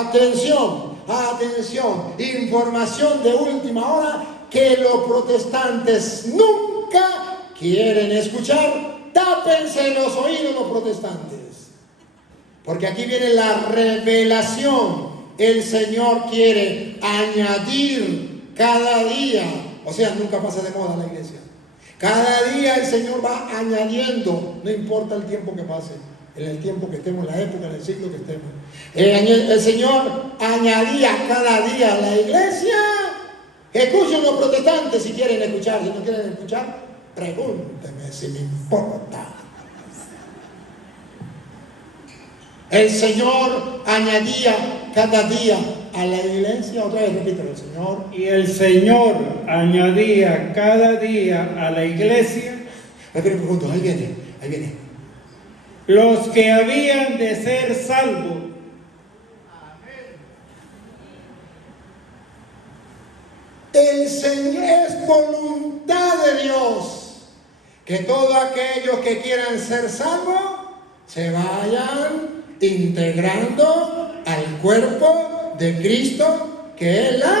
Atención, atención, información de última hora que los protestantes nunca quieren escuchar. Tápense los oídos los protestantes, porque aquí viene la revelación. El Señor quiere añadir cada día, o sea, nunca pasa de moda la iglesia. Cada día el Señor va añadiendo, no importa el tiempo que pase, en el tiempo que estemos, en la época, en el siglo que estemos. El Señor añadía cada día a la iglesia. Escuchen los protestantes si quieren escuchar. Si no quieren escuchar, pregúnteme si me importa. El Señor añadía cada día a la iglesia. Otra vez repítelo, el Señor. Y el Señor añadía cada día a la iglesia. Esperen un segundo, ahí viene, ahí viene. Los que habían de ser salvos. El Señor, es voluntad de Dios que todos aquellos que quieran ser salvos se vayan integrando al cuerpo de Cristo, que es la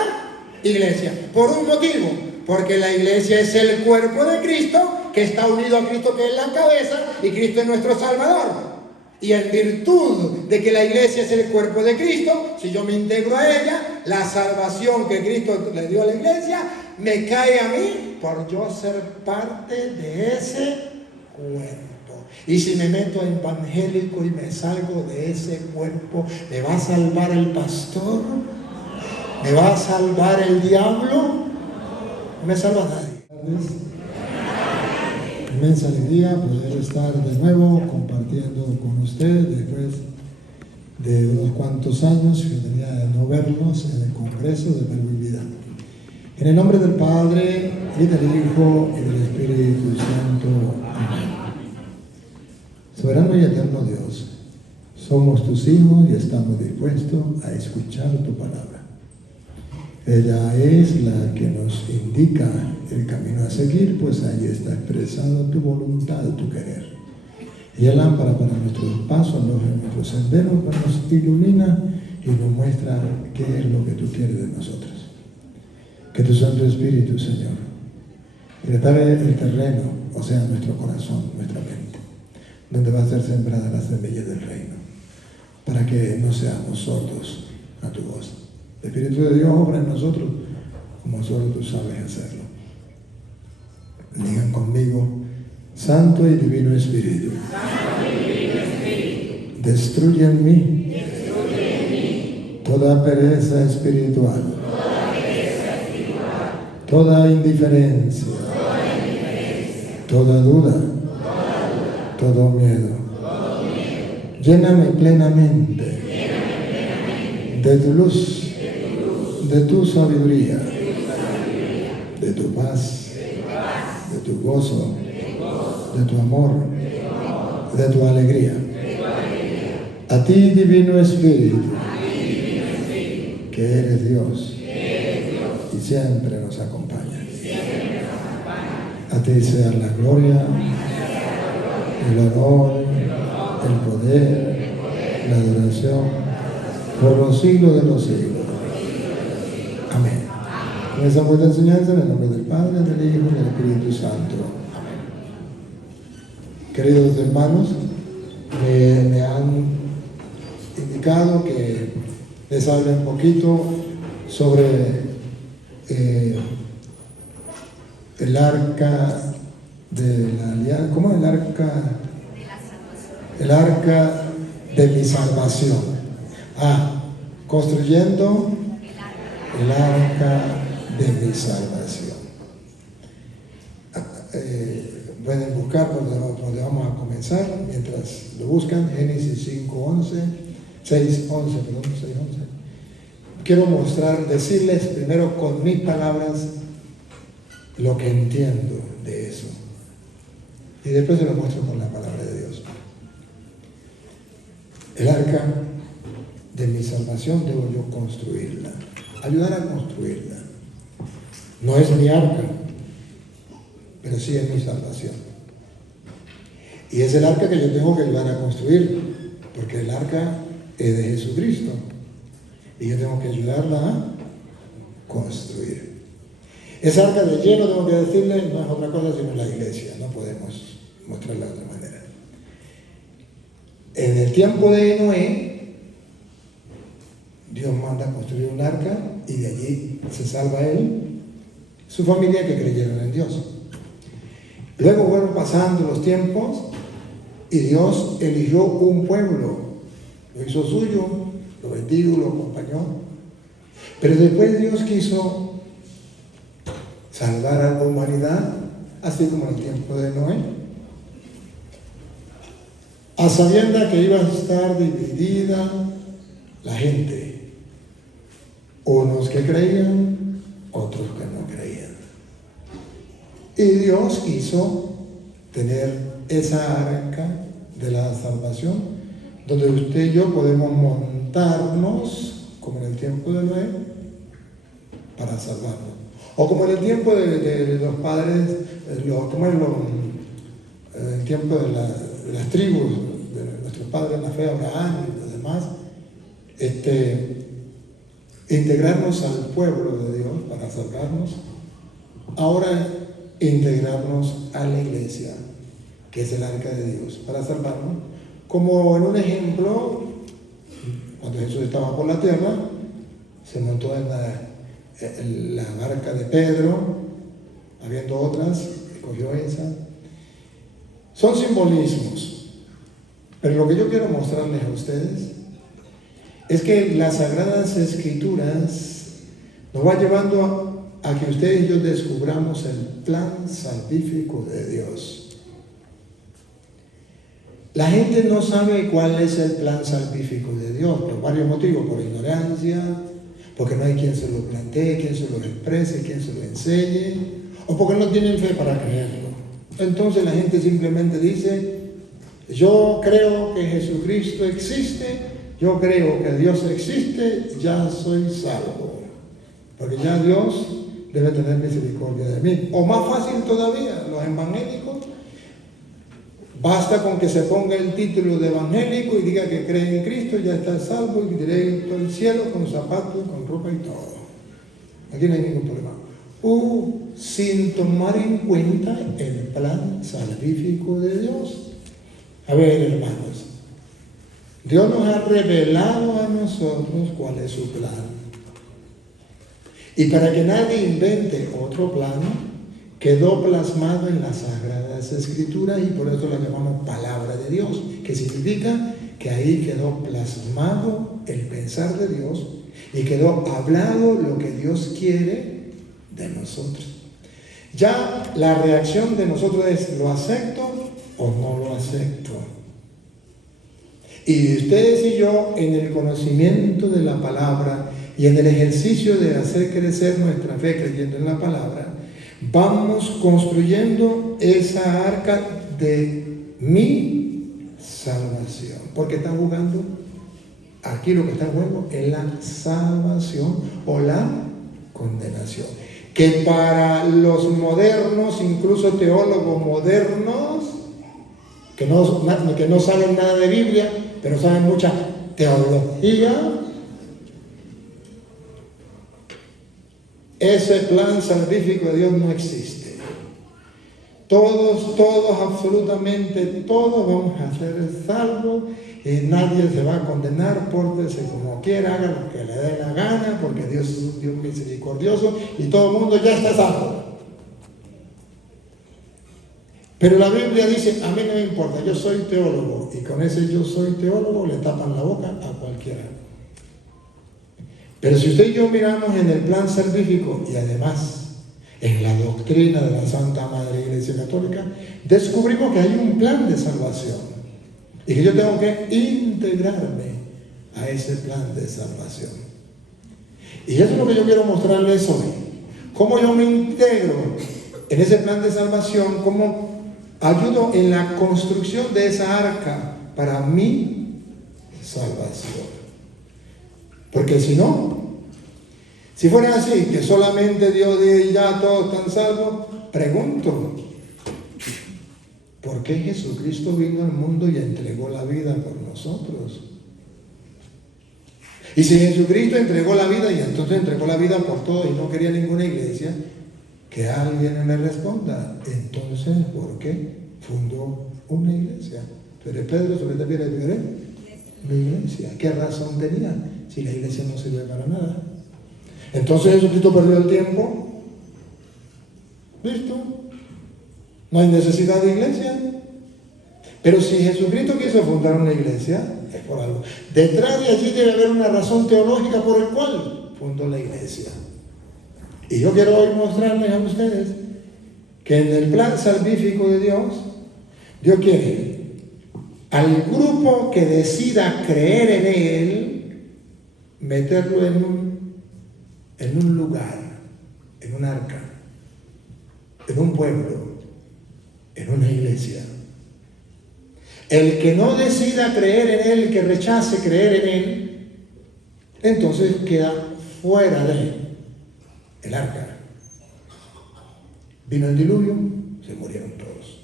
iglesia. Por un motivo, porque la iglesia es el cuerpo de Cristo, que está unido a Cristo, que es la cabeza, y Cristo es nuestro Salvador. Y en virtud de que la iglesia es el cuerpo de Cristo, si yo me integro a ella, la salvación que Cristo le dio a la iglesia me cae a mí por yo ser parte de ese cuerpo. Y si me meto en evangélico y me salgo de ese cuerpo, ¿me va a salvar el pastor? ¿Me va a salvar el diablo? No me salva nadie. Inmensa alegría poder estar de nuevo compartiendo con ustedes después de unos cuantos años que tenía de no verlos en el Congreso de Verbo y Vida. En el nombre del Padre, y del Hijo, y del Espíritu Santo. Amén. Soberano y eterno Dios, somos tus hijos y estamos dispuestos a escuchar tu palabra. Ella es la que nos indica el camino a seguir, pues ahí está expresado tu voluntad, tu querer. Y es lámpara para nuestros pasos, nuestros senderos, pues nos ilumina y nos muestra qué es lo que tú quieres de nosotros. Que tu Santo Espíritu, Señor, prepare el terreno, o sea, nuestro corazón, nuestra mente, donde va a ser sembrada la semilla del reino, para que no seamos sordos a tu voz. El Espíritu de Dios obra en nosotros como solo tú sabes hacerlo. Digan conmigo: Santo y Divino Espíritu, destruye en mí toda pereza espiritual, toda indiferencia, toda duda, todo miedo. Lléname plenamente de tu luz, de tu sabiduría, de tu paz, de tu gozo, de tu amor, de tu alegría. A ti, Divino Espíritu, que eres Dios y siempre nos acompañas. A ti sea la gloria, el honor, el poder, la adoración, por los siglos de los siglos. Amén. Con esa buena enseñanza, en el nombre del Padre, del Hijo y del Espíritu Santo. Amén. Queridos hermanos, me han indicado que les hable un poquito sobre el arca de la alianza. ¿Cómo es el arca? El arca de mi salvación. Construyendo el arca de mi salvación. Pueden buscar por donde vamos a comenzar, mientras lo buscan, Génesis 6:11. Quiero decirles primero con mis palabras lo que entiendo de eso. Y después se lo muestro con la palabra de Dios. El arca de mi salvación debo yo construirla, ayudar a construirla. No es mi arca, pero sí es mi salvación. Y es el arca que yo tengo que ayudar a construir, porque el arca es de Jesucristo. y yo tengo que ayudarla a construir. Esa arca de hielo, tengo que decirle, no es otra cosa sino la iglesia, no podemos mostrarla de otra manera. En el tiempo de Noé, Dios manda a construir un arca y de allí se salva él, su familia que creyeron en Dios. Luego fueron pasando los tiempos y Dios eligió un pueblo, lo hizo suyo, lo bendijo, lo acompañó. Pero después Dios quiso salvar a la humanidad, así como en el tiempo de Noé, a sabiendas que iba a estar dividida la gente, unos que creían, otros que no creían. Y Dios quiso tener esa arca de la salvación, donde usted y yo podemos montarnos, como en el tiempo de Noé, para salvarnos. O como en el tiempo de los padres, como en el tiempo de las tribus, de nuestros padres en la fe, Abraham y los demás, integrarnos al pueblo de Dios para salvarnos. Ahora integrarnos a la iglesia, que es el arca de Dios, para salvarnos. Como en un ejemplo, cuando Jesús estaba por la tierra, se montó en la barca de Pedro, habiendo otras, escogió esa. Son simbolismos, pero lo que yo quiero mostrarles a ustedes es que las Sagradas Escrituras nos va llevando a que ustedes y yo descubramos el plan salvífico de Dios. La gente no sabe cuál es el plan salvífico de Dios por varios motivos, por ignorancia, porque no hay quien se lo plantee, quien se lo exprese, quien se lo enseñe, o porque no tienen fe para creerlo. Entonces la gente simplemente dice: yo creo que Jesucristo existe, yo creo que Dios existe, ya soy salvo, porque ya Dios debe tener misericordia de mí. O más fácil todavía, los evangélicos, basta con que se ponga el título de evangélico y diga que cree en Cristo, ya está salvo y directo al cielo con zapatos, con ropa y todo. Aquí no hay ningún problema. Sin tomar en cuenta el plan salvífico de Dios. A ver, hermanos, Dios nos ha revelado a nosotros cuál es su plan. Y para que nadie invente otro plan, quedó plasmado en las Sagradas Escrituras, y por eso la llamamos palabra de Dios, que significa que ahí quedó plasmado el pensar de Dios y quedó hablado lo que Dios quiere de nosotros. Ya la reacción de nosotros es: ¿lo acepto o no lo acepto? Y ustedes y yo, en el conocimiento de la palabra y en el ejercicio de hacer crecer nuestra fe creyendo en la palabra, vamos construyendo esa arca de mi salvación. Porque están jugando, aquí lo que está en juego es la salvación o la condenación. Que para los modernos, incluso teólogos modernos, que no saben nada de Biblia, pero saben mucha teología, ese plan salvífico de Dios no existe. Todos, absolutamente todos vamos a ser salvos y nadie se va a condenar. Pórtese como quiera, haga lo que le dé la gana, porque Dios es un Dios misericordioso y todo el mundo ya está salvo. Pero la Biblia dice: a mí no me importa, yo soy teólogo, y con ese yo soy teólogo le tapan la boca a cualquiera. Pero si usted y yo miramos en el plan salvífico y además en la doctrina de la Santa Madre Iglesia Católica, descubrimos que hay un plan de salvación y que yo tengo que integrarme a ese plan de salvación. Y eso es lo que yo quiero mostrarles hoy. Cómo yo me integro en ese plan de salvación, cómo ayudo en la construcción de esa arca para mi salvación. Porque si no, si fuera así, que solamente Dios dice ya todos están salvos, pregunto: ¿por qué Jesucristo vino al mundo y entregó la vida por nosotros? Y si Jesucristo entregó la vida, y entonces entregó la vida por todo y no quería ninguna iglesia, que alguien me responda, entonces, ¿por qué fundó una iglesia? Pero Pedro sobre esta piedra edificaré mi iglesia. ¿Qué razón tenía si la iglesia no sirve para nada? Entonces Jesucristo perdió el tiempo. ¿Listo? No hay necesidad de iglesia. Pero si Jesucristo quiso fundar una iglesia, es por algo. Detrás de allí debe haber una razón teológica por el cual fundó la iglesia. Y yo quiero hoy mostrarles a ustedes que en el plan salvífico de Dios, Dios quiere al grupo que decida creer en Él, meterlo en un lugar, en un arca, en un pueblo, en una iglesia. El que no decida creer en Él, que rechace creer en Él, entonces queda fuera de el arca. Vino el diluvio, se murieron todos.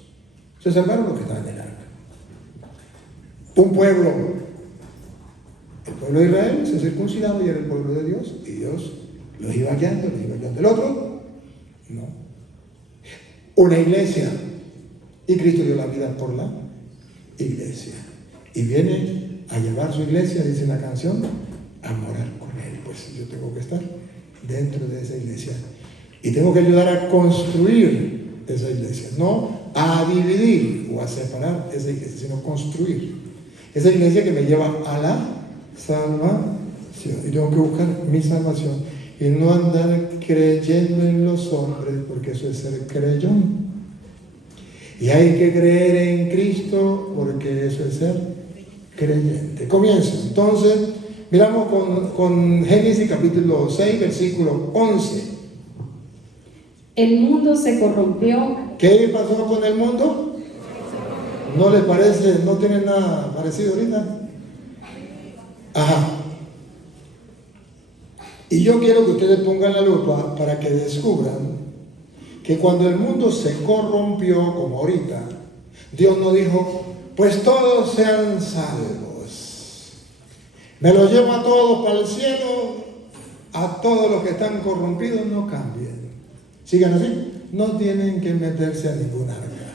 Se salvaron los que estaban en el arca. Un pueblo, el pueblo de Israel, se circuncidaba y era el pueblo de Dios, y Dios los iba guiando. El otro, no. Una iglesia, y Cristo dio la vida por la iglesia. Y viene a llevar su iglesia, dice la canción, a morar con Él. Pues yo tengo que estar dentro de esa iglesia y tengo que ayudar a construir esa iglesia, no a dividir o a separar esa iglesia, sino construir esa iglesia que me lleva a la salvación. Y tengo que buscar mi salvación y no andar creyendo en los hombres, porque eso es ser creyón. Y hay que creer en Cristo, porque eso es ser creyente. Comienzo. Entonces, miramos con Génesis capítulo 6, versículo 11. El mundo se corrompió. ¿Qué pasó con el mundo? ¿No les parece? ¿No tienen nada parecido ahorita? Ajá. Y yo quiero que ustedes pongan la lupa para que descubran que cuando el mundo se corrompió, como ahorita, Dios no dijo, pues todos sean salvos. Me los llevo a todos para el cielo, a todos los que están corrompidos no cambien. Sigan así, no tienen que meterse a ninguna arca.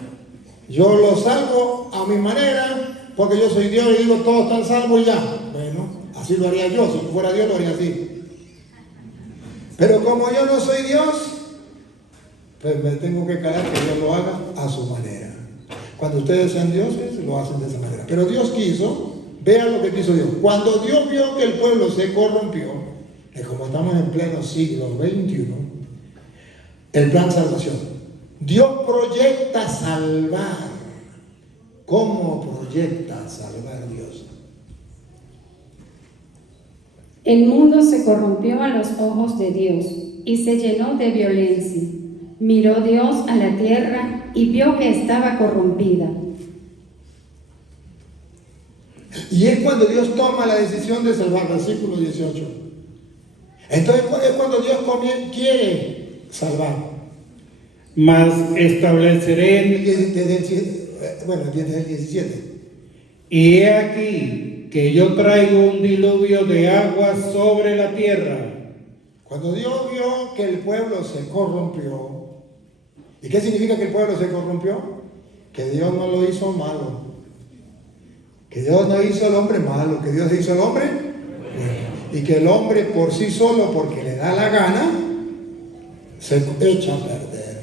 Yo los salvo a mi manera, porque yo soy Dios y digo todos están salvos y ya. Bueno, así lo haría yo, si fuera Dios lo haría así. Pero como yo no soy Dios, pues me tengo que caer que Dios lo haga a su manera. Cuando ustedes sean dioses, lo hacen de esa manera. Pero Dios quiso, vean lo que quiso Dios. Cuando Dios vio que el pueblo se corrompió, y como estamos en pleno siglo XXI, el plan salvación. Dios proyecta salvar. ¿Cómo proyecta salvar Dios? El mundo se corrompió a los ojos de Dios y se llenó de violencia. Miró Dios a la tierra y vio que estaba corrompida. Y es cuando Dios toma la decisión de salvar, versículo 18. Entonces es cuando Dios quiere salvar. Mas estableceré, desde el 17. y he aquí que yo traigo un diluvio de aguas sobre la tierra. Cuando Dios vio que el pueblo se corrompió, ¿y qué significa que el pueblo se corrompió? Que Dios no lo hizo malo, que Dios no hizo al hombre malo, que Dios hizo al hombre bueno, y que el hombre por sí solo, porque le da la gana, se echa a perder.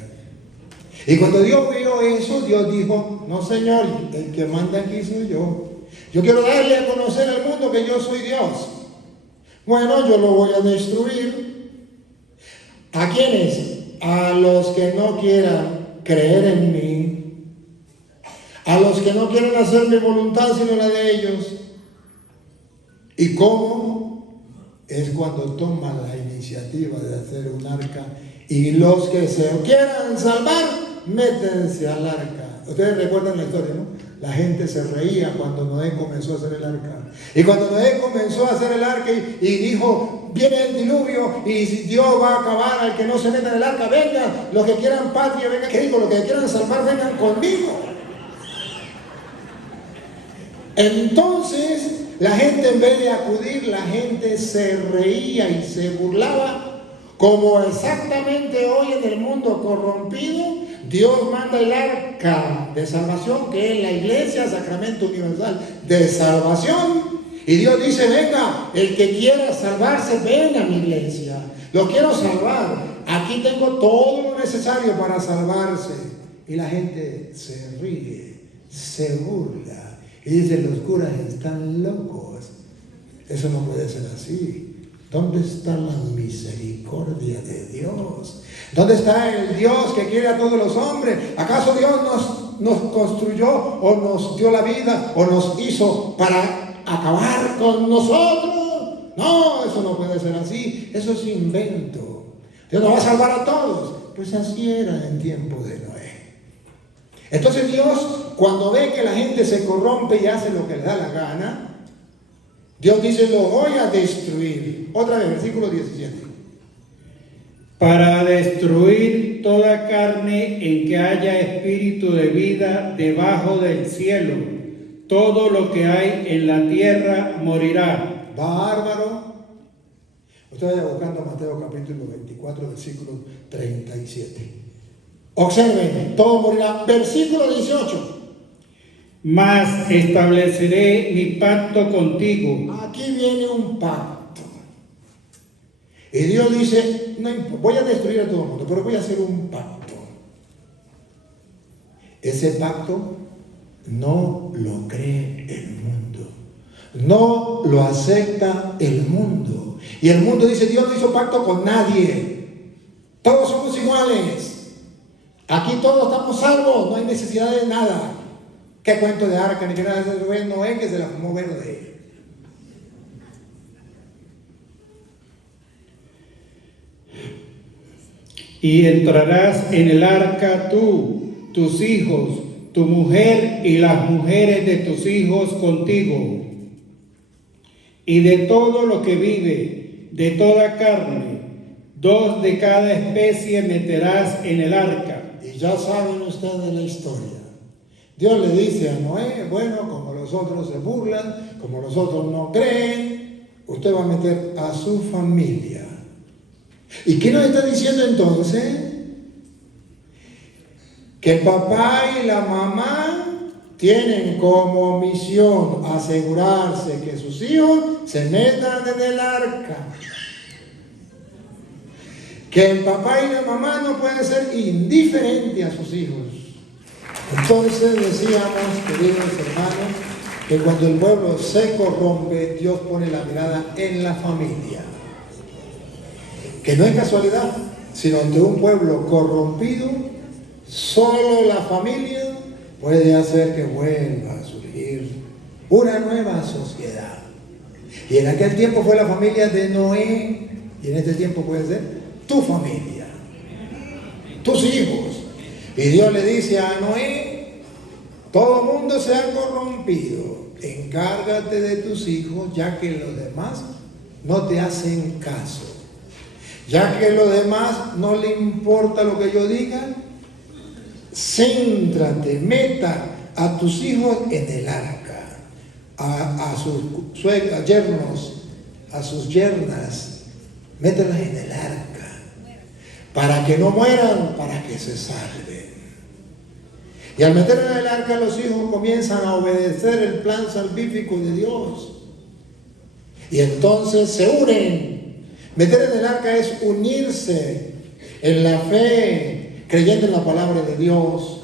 Y cuando Dios vio eso, Dios dijo, no Señor, el que manda aquí soy yo. Yo quiero darle a conocer al mundo que yo soy Dios. Bueno, yo lo voy a destruir. ¿A quiénes? A los que no quieran creer en mí, a los que no quieren hacer mi voluntad sino la de ellos. ¿Y cómo? Es cuando toman la iniciativa de hacer un arca y los que se quieran salvar, métense al arca. Ustedes recuerdan la historia, ¿no? La gente se reía cuando Noé comenzó a hacer el arca. Y cuando Noé comenzó a hacer el arca y dijo, viene el diluvio y Dios va a acabar al que no se meta en el arca, vengan, los que quieran patria, vengan, ¿qué digo? Los que quieran salvar, vengan conmigo. Entonces la gente, en vez de acudir, la gente se reía y se burlaba, como exactamente hoy en el mundo corrompido. Dios manda el arca de salvación, que es la iglesia, sacramento universal de salvación. Y Dios dice: venga, el que quiera salvarse, ven a mi iglesia. Lo quiero salvar. Aquí tengo todo lo necesario para salvarse. Y la gente se ríe, se burla. Y dice: los curas están locos. Eso no puede ser así. ¿Dónde está la misericordia de Dios? ¿Dónde está el Dios que quiere a todos los hombres? ¿Acaso Dios nos construyó o nos dio la vida o nos hizo para acabar con nosotros? No, eso no puede ser así. Eso es invento. Dios nos va a salvar a todos. Pues así era en tiempo de Noé. Entonces Dios, cuando ve que la gente se corrompe y hace lo que le da la gana, Dios dice: lo voy a destruir. Otra vez, versículo 17. Para destruir toda carne en que haya espíritu de vida debajo del cielo. Todo lo que hay en la tierra morirá. Bárbaro. Usted vaya buscando Mateo capítulo 24, versículo 37. Observen, todo morirá. Versículo 18. Mas estableceré mi pacto contigo. Aquí viene un pacto. Y Dios dice: no importa, voy a destruir a todo el mundo, pero voy a hacer un pacto. Ese pacto no lo cree el mundo, no lo acepta el mundo. Y el mundo dice: Dios no hizo pacto con nadie, todos somos iguales, aquí todos estamos salvos, no hay necesidad de nada. ¿Qué cuento de arca? Ni que nada de Noé, que se la fumó verde. Y entrarás en el arca tú, tus hijos, tu mujer y las mujeres de tus hijos contigo. Y de todo lo que vive, de toda carne, 2 de cada especie meterás en el arca. Y ya saben ustedes la historia. Dios le dice a Noé: bueno, como los otros se burlan, como los otros no creen, usted va a meter a su familia. ¿Y qué nos está diciendo entonces? Que el papá y la mamá tienen como misión asegurarse que sus hijos se metan en el arca. Que el papá y la mamá no pueden ser indiferentes a sus hijos. Entonces decíamos, queridos hermanos, que cuando el pueblo se corrompe, Dios pone la mirada en la familia. Que no es casualidad, sino ante un pueblo corrompido, solo la familia puede hacer que vuelva a surgir una nueva sociedad. Y en aquel tiempo fue la familia de Noé, y en este tiempo puede ser tu familia, tus hijos. Y Dios le dice a Noé: todo mundo se ha corrompido, encárgate de tus hijos, ya que los demás no te hacen caso. Ya que los demás no le importa lo que yo diga, céntrate, meta a tus hijos en el arca, a sus yernos, a sus yernas, mételas en el arca, para que no mueran, para que se salven. Y al meter en el arca, los hijos comienzan a obedecer el plan salvífico de Dios. Y entonces se unen. Meter en el arca es unirse en la fe, creyendo en la palabra de Dios.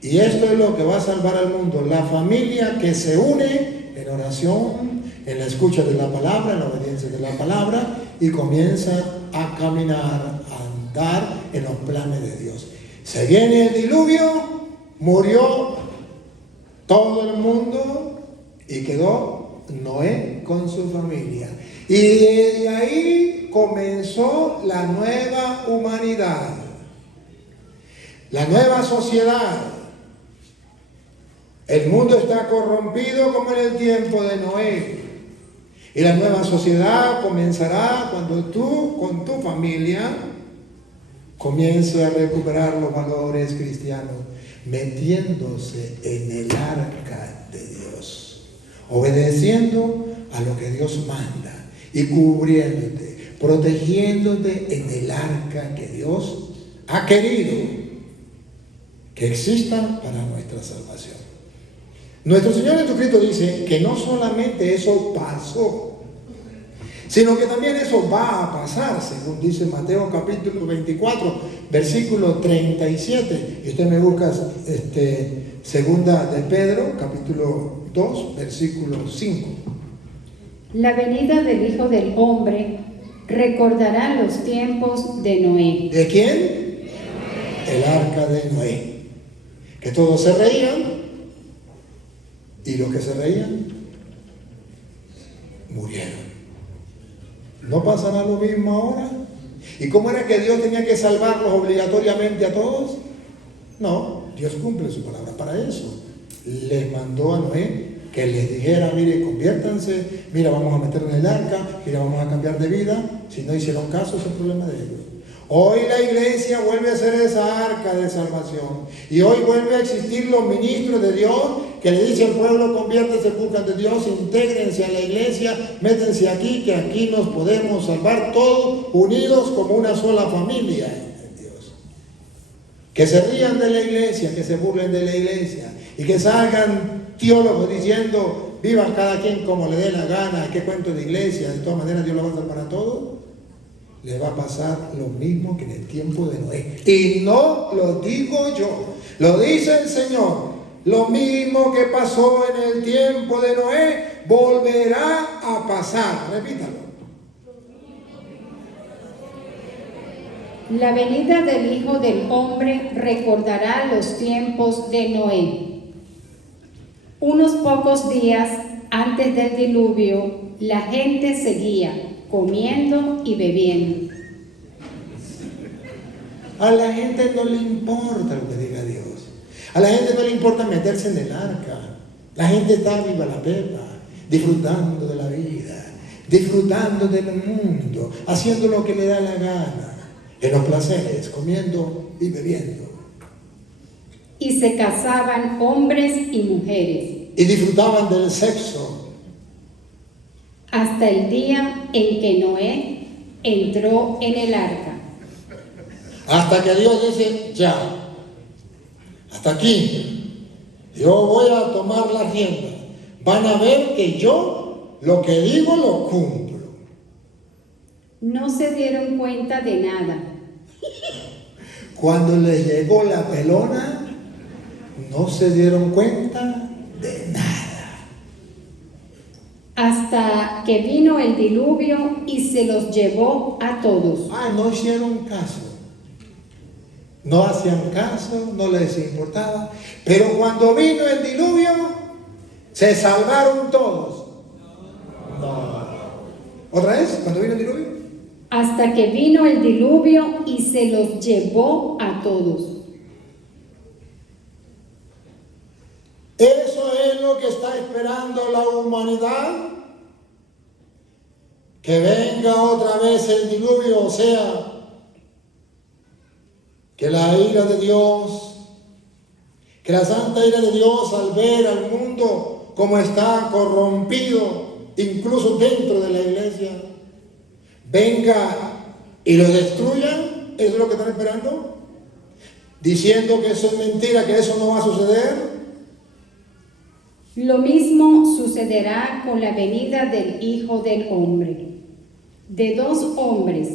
Y esto es lo que va a salvar al mundo: la familia que se une en oración, en la escucha de la palabra, en la obediencia de la palabra, y comienza a caminar, a andar en los planes de Dios. Se viene el diluvio, murió todo el mundo y quedó Noé con su familia. Y de ahí comenzó la nueva humanidad, la nueva sociedad. El mundo está corrompido como en el tiempo de Noé. Y la nueva sociedad comenzará cuando tú, con tu familia, comiences a recuperar los valores cristianos, metiéndose en el arca de Dios. obedeciendo a lo que Dios manda y cubriéndote, protegiéndote en el arca que Dios ha querido que exista para nuestra salvación. Nuestro Señor Jesucristo dice que no solamente eso pasó, sino que también eso va a pasar, según dice Mateo capítulo 24, versículo 37. Y usted me busca segunda de Pedro, capítulo 2, versículo 5. La venida del Hijo del Hombre recordará los tiempos de Noé. ¿De quién? El arca de Noé. Que todos se reían, y los que se reían murieron. ¿No pasará lo mismo ahora? ¿Y cómo era que Dios tenía que salvarlos obligatoriamente a todos? No, Dios cumple su palabra para eso. Les mandó a Noé que les dijera, mire, conviértanse, mira, vamos a meter en el arca, mira, vamos a cambiar de vida. Si no hicieron caso, es el problema de ellos. Hoy la iglesia vuelve a ser esa arca de salvación. Y hoy vuelve a existir los ministros de Dios que le dicen al pueblo, conviértanse, buscan de Dios, intégrense a la iglesia, métense aquí, que aquí nos podemos salvar todos unidos como una sola familia en Dios. Que se rían de la iglesia, que se burlen de la iglesia y que salgan teólogos diciendo, vivan cada quien como le dé la gana, qué cuento de iglesia, de todas maneras Dios lo va a hacer para todos. Le va a pasar lo mismo que en el tiempo de Noé. Y no lo digo yo, lo dice el Señor. Lo mismo que pasó en el tiempo de Noé, volverá a pasar. Repítalo. La venida del Hijo del Hombre recordará los tiempos de Noé. Unos pocos días antes del diluvio, la gente seguía comiendo y bebiendo. A la gente no le importa lo que diga Dios. A la gente no le importa meterse en el arca. La gente está viva la pepa, disfrutando de la vida, disfrutando del mundo, haciendo lo que le da la gana, en los placeres, comiendo y bebiendo. Y se casaban hombres y mujeres. Y disfrutaban del sexo. Hasta el día en que Noé entró en el arca. Hasta que Dios dice, ya, hasta aquí, yo voy a tomar la rienda. Van a ver que yo lo que digo lo cumplo. No se dieron cuenta de nada. Cuando les llegó la pelona, no se dieron cuenta de nada. Hasta que vino el diluvio y se los llevó a todos. No hicieron caso. No hacían caso, no les importaba. Pero cuando vino el diluvio, se salvaron todos. No. ¿Otra vez? ¿Cuando vino el diluvio? Hasta que vino el diluvio y se los llevó a todos. Eso es lo que está esperando la humanidad. Que venga otra vez el diluvio, o sea, que la ira de Dios, que la santa ira de Dios al ver al mundo como está corrompido, incluso dentro de la iglesia, venga y lo destruya. ¿Eso es lo que están esperando? Diciendo que eso es mentira, que eso no va a suceder. Lo mismo sucederá con la venida del Hijo del Hombre. De dos hombres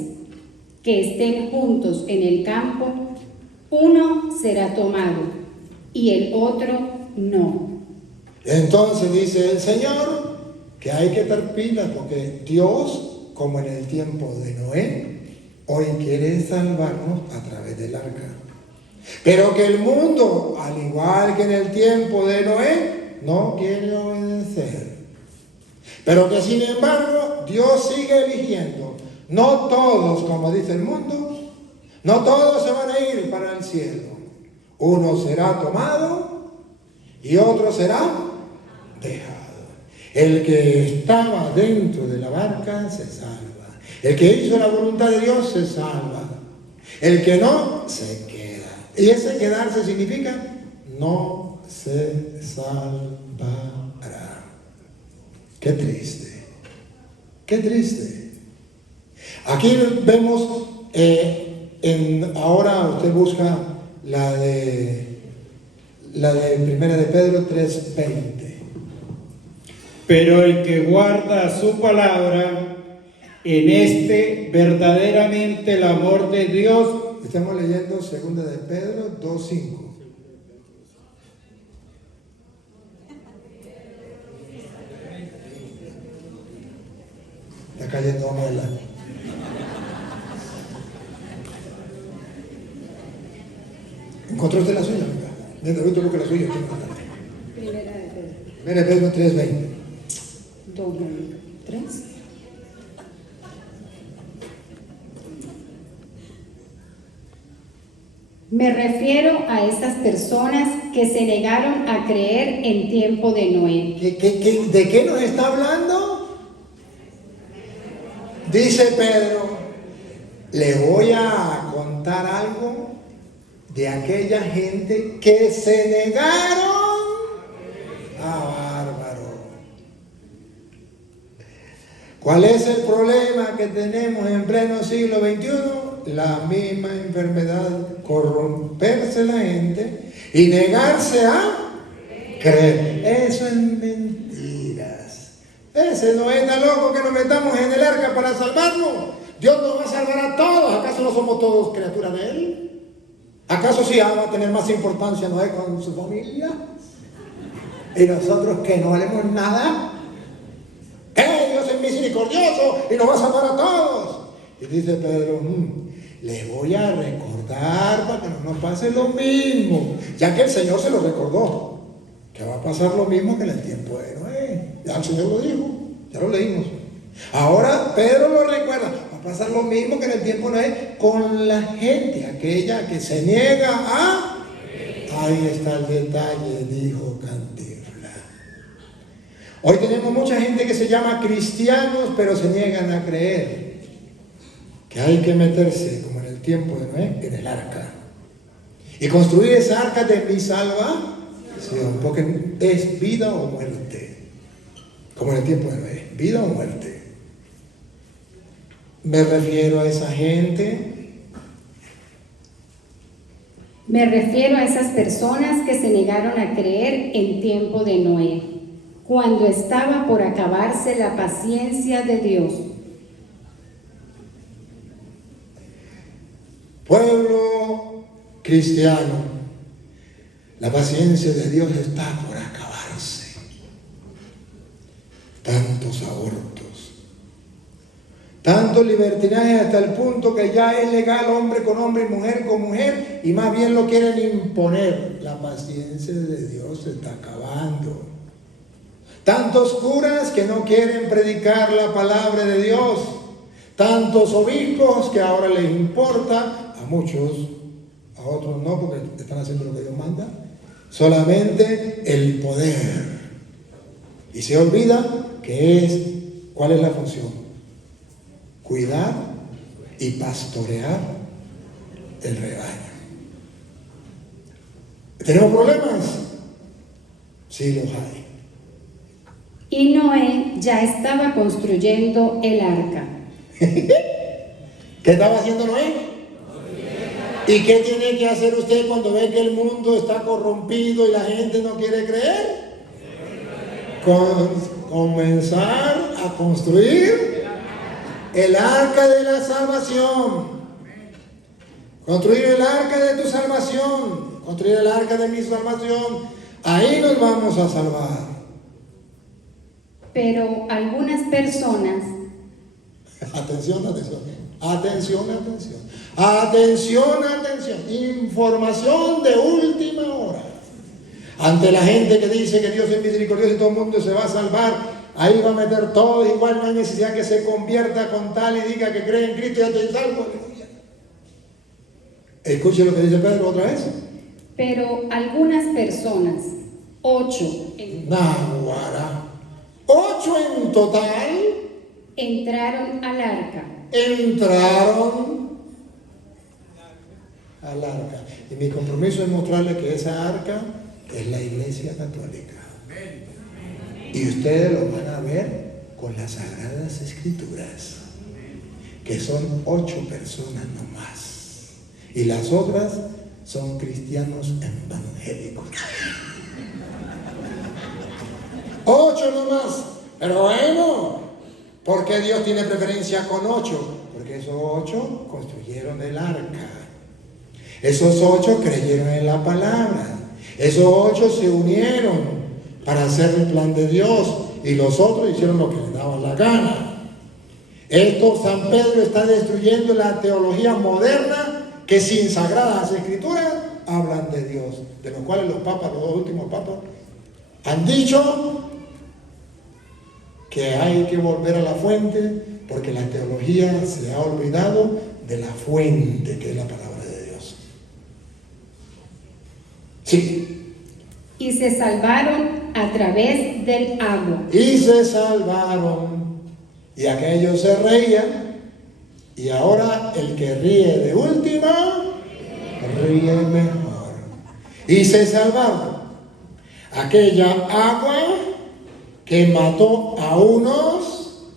que estén juntos en el campo, uno será tomado y el otro no. Entonces dice el Señor que hay que estar pilas, porque Dios, como en el tiempo de Noé, hoy quiere salvarnos a través del arca. Pero que el mundo, al igual que en el tiempo de Noé, no quiere obedecer. Pero que sin embargo Dios sigue eligiendo. No todos, como dice el mundo, no todos se van a ir para el cielo. Uno será tomado y otro será dejado. El que estaba dentro de la barca se salva. El que hizo la voluntad de Dios se salva. El que no, se queda. Y ese quedarse significa no se salvará. Qué triste, qué triste. Aquí vemos, ahora usted busca la de Primera de Pedro 3:20. Pero el que guarda su palabra, en este verdaderamente el amor de Dios. Estamos leyendo Segunda de Pedro 2:5. Está cayendo abuela. ¿Encontró usted la suya? Mientras yo tengo que la suya. Primera de Pedro. Primera de Pedro 3:20. 2:3. Me refiero a esas personas que se negaron a creer en tiempo de Noé. ¿De qué nos está hablando? Dice Pedro, le voy a contar algo de aquella gente que se negaron. Bárbaro. ¿Cuál es el problema que tenemos en pleno siglo XXI? La misma enfermedad, corromperse la gente y negarse a creer. Eso es mentiras. Ese no es tan loco que nos metamos en el arca para salvarnos. Dios nos va a salvar a todos. ¿Acaso no somos todos criaturas de Él? ¿Acaso sí va a tener más importancia Noé con su familia? ¿Y nosotros que no valemos nada? Dios es misericordioso y nos va a salvar a todos. Y dice Pedro, les voy a recordar para que no nos pase lo mismo, ya que el Señor se lo recordó, que va a pasar lo mismo que en el tiempo de Noé. Ya el Señor lo dijo, ya lo leímos. Ahora Pedro lo recuerda, va a pasar lo mismo que en el tiempo de Noé con la gente, aquella que se niega a... Ahí está el detalle, dijo Cantinflas. Hoy tenemos mucha gente que se llama cristianos, pero se niegan a creer que hay que meterse, como en el tiempo de Noé, en el arca. Y construir esa arca de mi salvación, porque es vida o muerte. Como en el tiempo de Noé, vida o muerte. Me refiero a esa gente. Me refiero a esas personas que se negaron a creer en tiempo de Noé, cuando estaba por acabarse la paciencia de Dios. Pueblo cristiano, la paciencia de Dios está por acabarse. Tantos abortos, tanto libertinaje hasta el punto que ya es legal hombre con hombre y mujer con mujer, y más bien lo quieren imponer. La paciencia de Dios se está acabando. Tantos curas que no quieren predicar la palabra de Dios, tantos obispos que ahora les importa, a muchos, a otros no, porque están haciendo lo que Dios manda, solamente el poder. Y se olvida cuál es la función: cuidar y pastorear el rebaño. ¿Tenemos problemas? Sí los hay. Y Noé ya estaba construyendo el arca. ¿Qué estaba haciendo Noé? ¿Y qué tiene que hacer usted cuando ve que el mundo está corrompido y la gente no quiere creer? Comenzar a construir el arca de la salvación. Construir el arca de tu salvación. Construir el arca de mi salvación. Ahí nos vamos a salvar. Pero algunas personas... Atención, atención. Atención, atención. Atención, atención. Información de última hora. Ante la gente que dice que Dios es misericordioso y todo el mundo se va a salvar, ahí va a meter todo. Igual no hay necesidad que se convierta con tal y diga que cree en Cristo y ya estoy salvo. Escuche lo que dice Pedro otra vez. Pero algunas personas, 8 Nahuara. 8 en total entraron al arca. Entraron al arca. Y mi compromiso es mostrarle que esa arca es la Iglesia Católica. Y ustedes lo van a ver con las Sagradas Escrituras, que son 8 personas nomás. Y las otras son cristianos evangélicos. 8 nomás. Pero bueno, ¿por qué Dios tiene preferencia con 8? Porque esos 8 construyeron el arca. Esos 8 creyeron en la palabra. Esos 8 se unieron para hacer el plan de Dios. Y los otros hicieron lo que les daba la gana. Esto, San Pedro está destruyendo la teología moderna que sin sagradas escrituras hablan de Dios. De los cuales los papas, los 2 últimos papas, han dicho que hay que volver a la fuente porque la teología se ha olvidado de la fuente que es la palabra de Dios. Sí. Y se salvaron a través del agua. Y se salvaron. Y aquellos se reían. Y ahora el que ríe de última, ríe mejor. Y se salvaron. Aquella agua que mató a unos,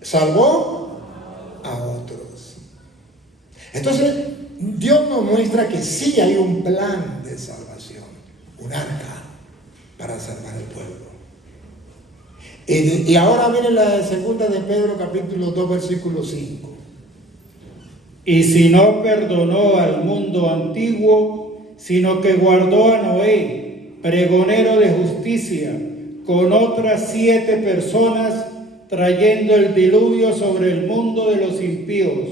salvó a otros. Entonces, Dios nos muestra que sí hay un plan de salvación, un arca para salvar al pueblo. Y ahora viene la segunda de Pedro, capítulo 2, versículo 5. Y si no perdonó al mundo antiguo, sino que guardó a Noé, pregonero de justicia, con otras 7 personas, trayendo el diluvio sobre el mundo de los impíos.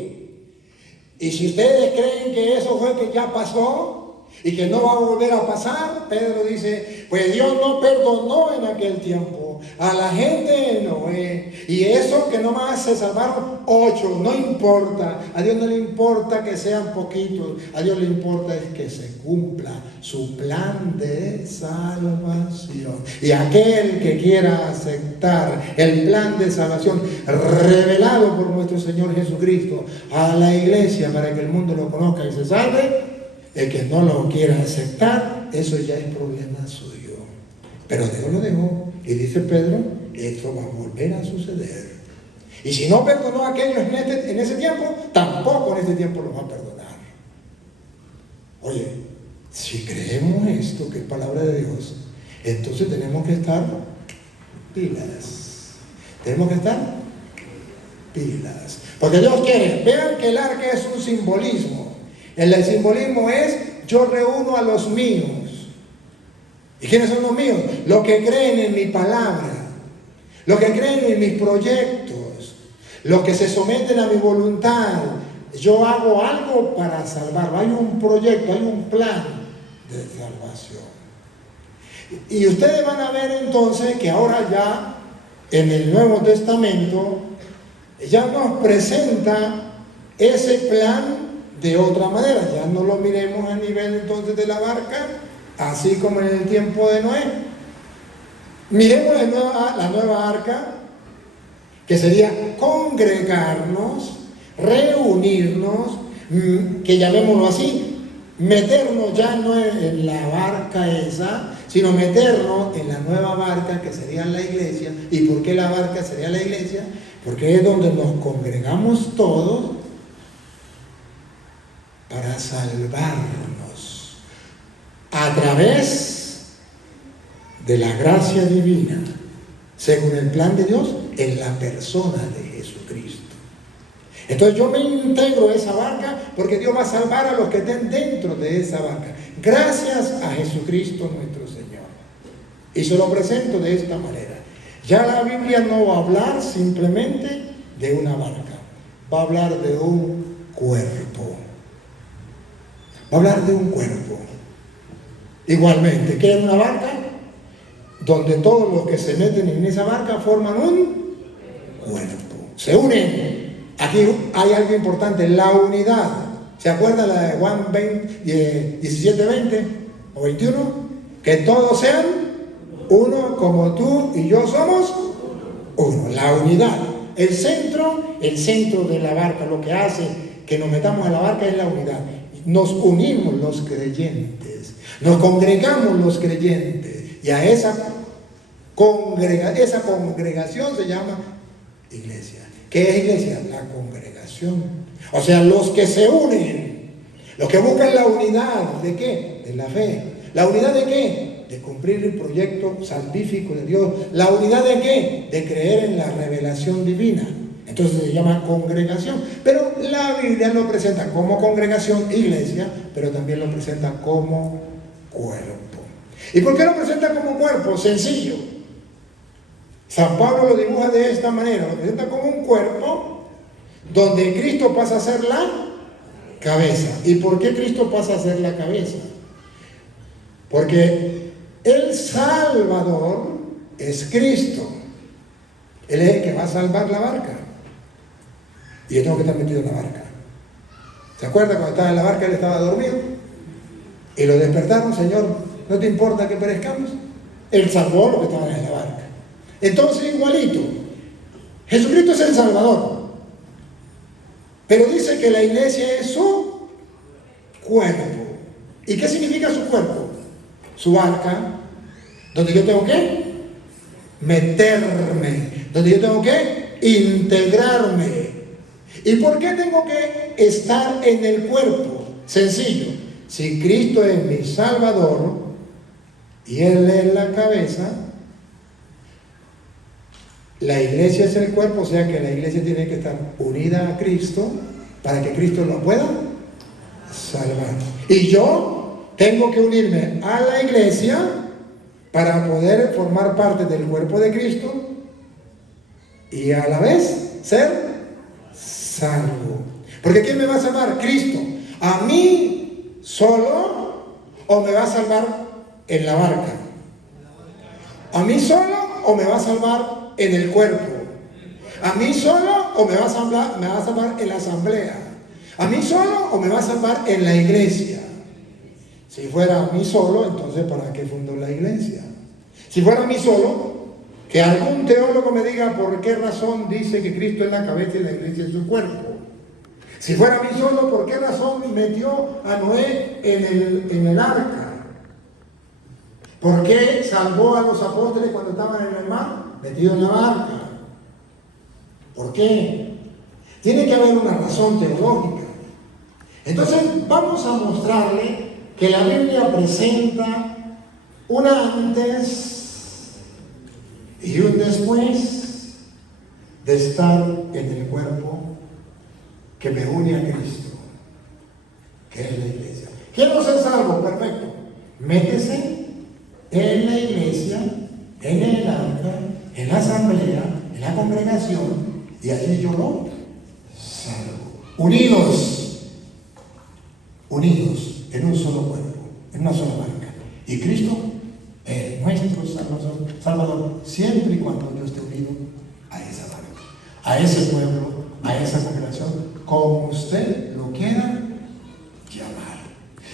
Y si ustedes creen que eso fue que ya pasó y que no va a volver a pasar, Pedro dice, pues Dios no perdonó en aquel tiempo a la gente de Noé. Y eso que nomás se salvaron 8, no importa. A Dios no le importa que sean poquitos. A Dios le importa es que se cumpla su plan de salvación. Y aquel que quiera aceptar el plan de salvación revelado por nuestro Señor Jesucristo a la iglesia para que el mundo lo conozca y se salve, el que no lo quiera aceptar, eso ya es problema suyo. Pero Dios lo dejó. Y dice Pedro, esto va a volver a suceder. Y si no perdonó a aquellos en ese tiempo, tampoco en este tiempo los va a perdonar. Oye, si creemos esto, que es palabra de Dios, entonces tenemos que estar pilas. Tenemos que estar pilas. Porque Dios quiere, vean que el arca es un simbolismo. El simbolismo es, yo reúno a los míos. ¿Y quiénes son los míos? Los que creen en mi palabra, los que creen en mis proyectos, los que se someten a mi voluntad. Yo hago algo para salvarlo. Hay un proyecto, hay un plan de salvación. Y ustedes van a ver entonces que ahora ya en el Nuevo Testamento ya nos presenta ese plan de otra manera. Ya no lo miremos a nivel entonces de la barca, así como en el tiempo de Noé. Miremos la nueva arca, que sería congregarnos, reunirnos, que llamémoslo así, meternos ya no en la barca esa, sino meternos en la nueva barca que sería la iglesia. ¿Y por qué la barca sería la iglesia? Porque es donde nos congregamos todos para salvarnos a través de la gracia divina, según el plan de Dios, en la persona de Jesucristo. Entonces yo me integro a esa barca porque Dios va a salvar a los que estén dentro de esa barca, gracias a Jesucristo nuestro Señor. Y se lo presento de esta manera. Ya la Biblia no va a hablar simplemente de una barca, va a hablar de un cuerpo. Va a hablar de un cuerpo. Igualmente, ¿qué es una barca? Donde todos los que se meten en esa barca forman un cuerpo. Se unen. Aquí hay algo importante, la unidad. ¿Se acuerdan la de Juan 17, 20 o 21? Que todos sean uno como tú y yo somos uno. La unidad. El centro de la barca, lo que hace que nos metamos a la barca es la unidad. Nos unimos los creyentes, nos congregamos los creyentes, y a esa Esa congregación se llama iglesia. ¿Qué es iglesia? La congregación. O sea, los que se unen, los que buscan la unidad, ¿de qué? De la fe. ¿La unidad de qué? De cumplir el proyecto salvífico de Dios. ¿La unidad de qué? De creer en la revelación divina. Entonces se llama congregación. Pero la Biblia lo presenta como congregación, iglesia, pero también lo presenta como cuerpo. ¿Y por qué lo presenta como cuerpo? Sencillo. San Pablo lo dibuja de esta manera, lo presenta como un cuerpo donde Cristo pasa a ser la cabeza. ¿Y por qué Cristo pasa a ser la cabeza? Porque el Salvador es Cristo. Él es el que va a salvar la barca. Y yo tengo que estar metido en la barca. ¿Se acuerda cuando estaba en la barca? Él estaba dormido. Y lo despertaron: Señor, ¿no te importa que perezcamos? Él salvó a los que estaban en la barca. Entonces, igualito, Jesucristo es el Salvador. Pero dice que la iglesia es su cuerpo. ¿Y qué significa su cuerpo? Su barca, donde yo tengo que meterme, donde yo tengo que integrarme. ¿Y por qué tengo que estar en el cuerpo? Sencillo. Si Cristo es mi Salvador y Él es la cabeza, la iglesia es el cuerpo, o sea que la iglesia tiene que estar unida a Cristo para que Cristo lo pueda salvar. Y yo tengo que unirme a la iglesia para poder formar parte del cuerpo de Cristo y a la vez ser salvo. Porque ¿quién me va a salvar? Cristo. ¿A mí solo o me va a salvar en la barca? ¿A mí solo o me va a salvar en el cuerpo? ¿A mí solo o me va a salvar en la asamblea? ¿A mí solo o me va a salvar en la iglesia? Si fuera a mí solo, entonces ¿para qué fundó la iglesia? Si fuera a mí solo, que algún teólogo me diga por qué razón dice que Cristo es la cabeza y la iglesia es su cuerpo. Si fuera a mí solo, ¿por qué razón metió a Noé en el arca? ¿Por qué salvó a los apóstoles cuando estaban en el mar? Metido en la barca. ¿Por qué? Tiene que haber una razón teológica. Entonces vamos a mostrarle que la Biblia presenta un antes y un después de estar en el cuerpo que me une a Cristo, que es la iglesia. Quiero ser salvo, perfecto. Métese en la iglesia, en el arca, en la asamblea, en la congregación, y allí yo lo salvo. Unidos en un solo cuerpo, en una sola barca. Y Cristo es nuestro Salvador, siempre y cuando yo esté unido a esa barca, a ese pueblo, a esa congregación, como usted lo quiera llamar.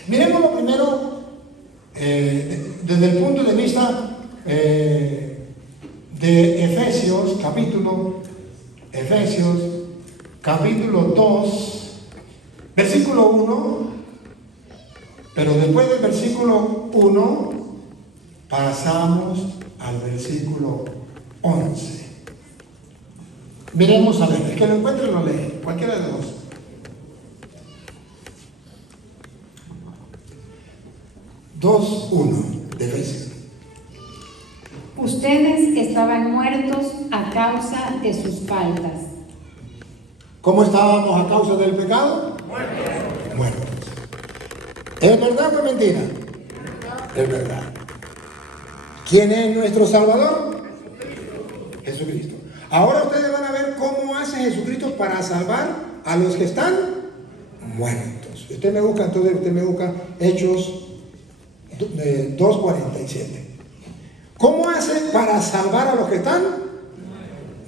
Miremos lo primero desde el punto de vista de Efesios capítulo 2, versículo 1, pero después del versículo 1 pasamos al versículo 11. Miremos a ver, el que lo encuentre lo lee, cualquiera de los dos. 2:1 de Efesios. Ustedes estaban muertos a causa de sus faltas. ¿Cómo estábamos a causa del pecado? Muertos. ¿Es verdad o es mentira? Es verdad. ¿Quién es nuestro Salvador? Jesucristo. Ahora ustedes van a ver cómo hace Jesucristo para salvar a los que están muertos. Usted me busca Hechos 2:47. ¿Cómo hace para salvar a los que están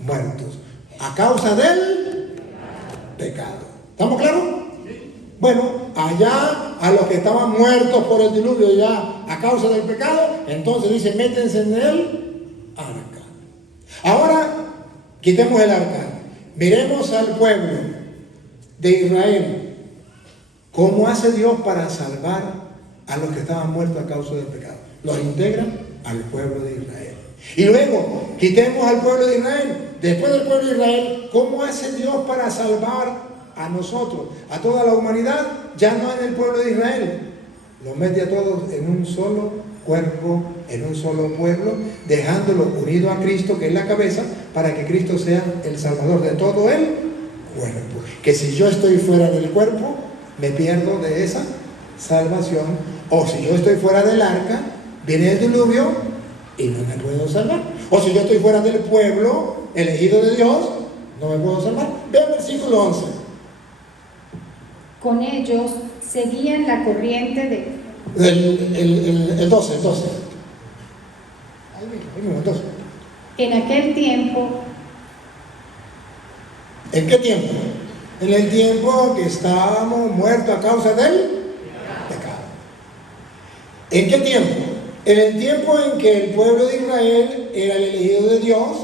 muertos? A causa del pecado. ¿Estamos claros? Bueno, allá a los que estaban muertos por el diluvio ya a causa del pecado, entonces dice, métense en el arca. Ahora, quitemos el arca. Miremos al pueblo de Israel. ¿Cómo hace Dios para salvar a los que estaban muertos a causa del pecado? Los integra al pueblo de Israel. Y luego, quitemos al pueblo de Israel. Después del pueblo de Israel, ¿cómo hace Dios para salvar a nosotros, a toda la humanidad? Ya no en el pueblo de Israel. Los mete a todos en un solo cuerpo, en un solo pueblo, dejándolo unido a Cristo, que es la cabeza, para que Cristo sea el salvador de todo el cuerpo. Que si yo estoy fuera del cuerpo, me pierdo de esa salvación. O si yo estoy fuera del arca, viene el diluvio y no me puedo salvar. O si yo estoy fuera del pueblo elegido de Dios, no me puedo salvar. Vean el versículo 11. Con ellos seguían la corriente de... El 12. Ahí mismo, el 12. En aquel tiempo, ¿En qué tiempo? En el tiempo que estábamos muertos a causa del pecado. ¿En qué tiempo? En el tiempo en que el pueblo de Israel era el elegido de Dios,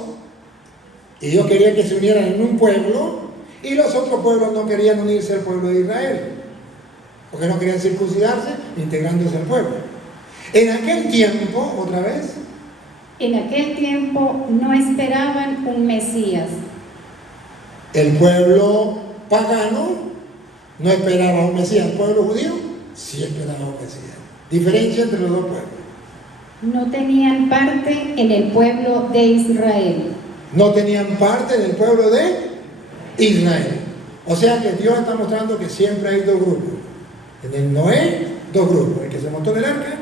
y Dios quería que se unieran en un pueblo, y los otros pueblos no querían unirse al pueblo de Israel, porque no querían circuncidarse, integrándose al pueblo. En aquel tiempo, otra vez, en aquel tiempo no esperaban un Mesías, el pueblo pagano no esperaba un Mesías. El pueblo judío sí esperaba un Mesías. Diferencia entre los dos pueblos. no tenían parte en el pueblo de Israel. No tenían parte del pueblo de Israel. O sea que Dios está mostrando que siempre hay dos grupos. En el Noé, dos grupos. El que se montó en el arca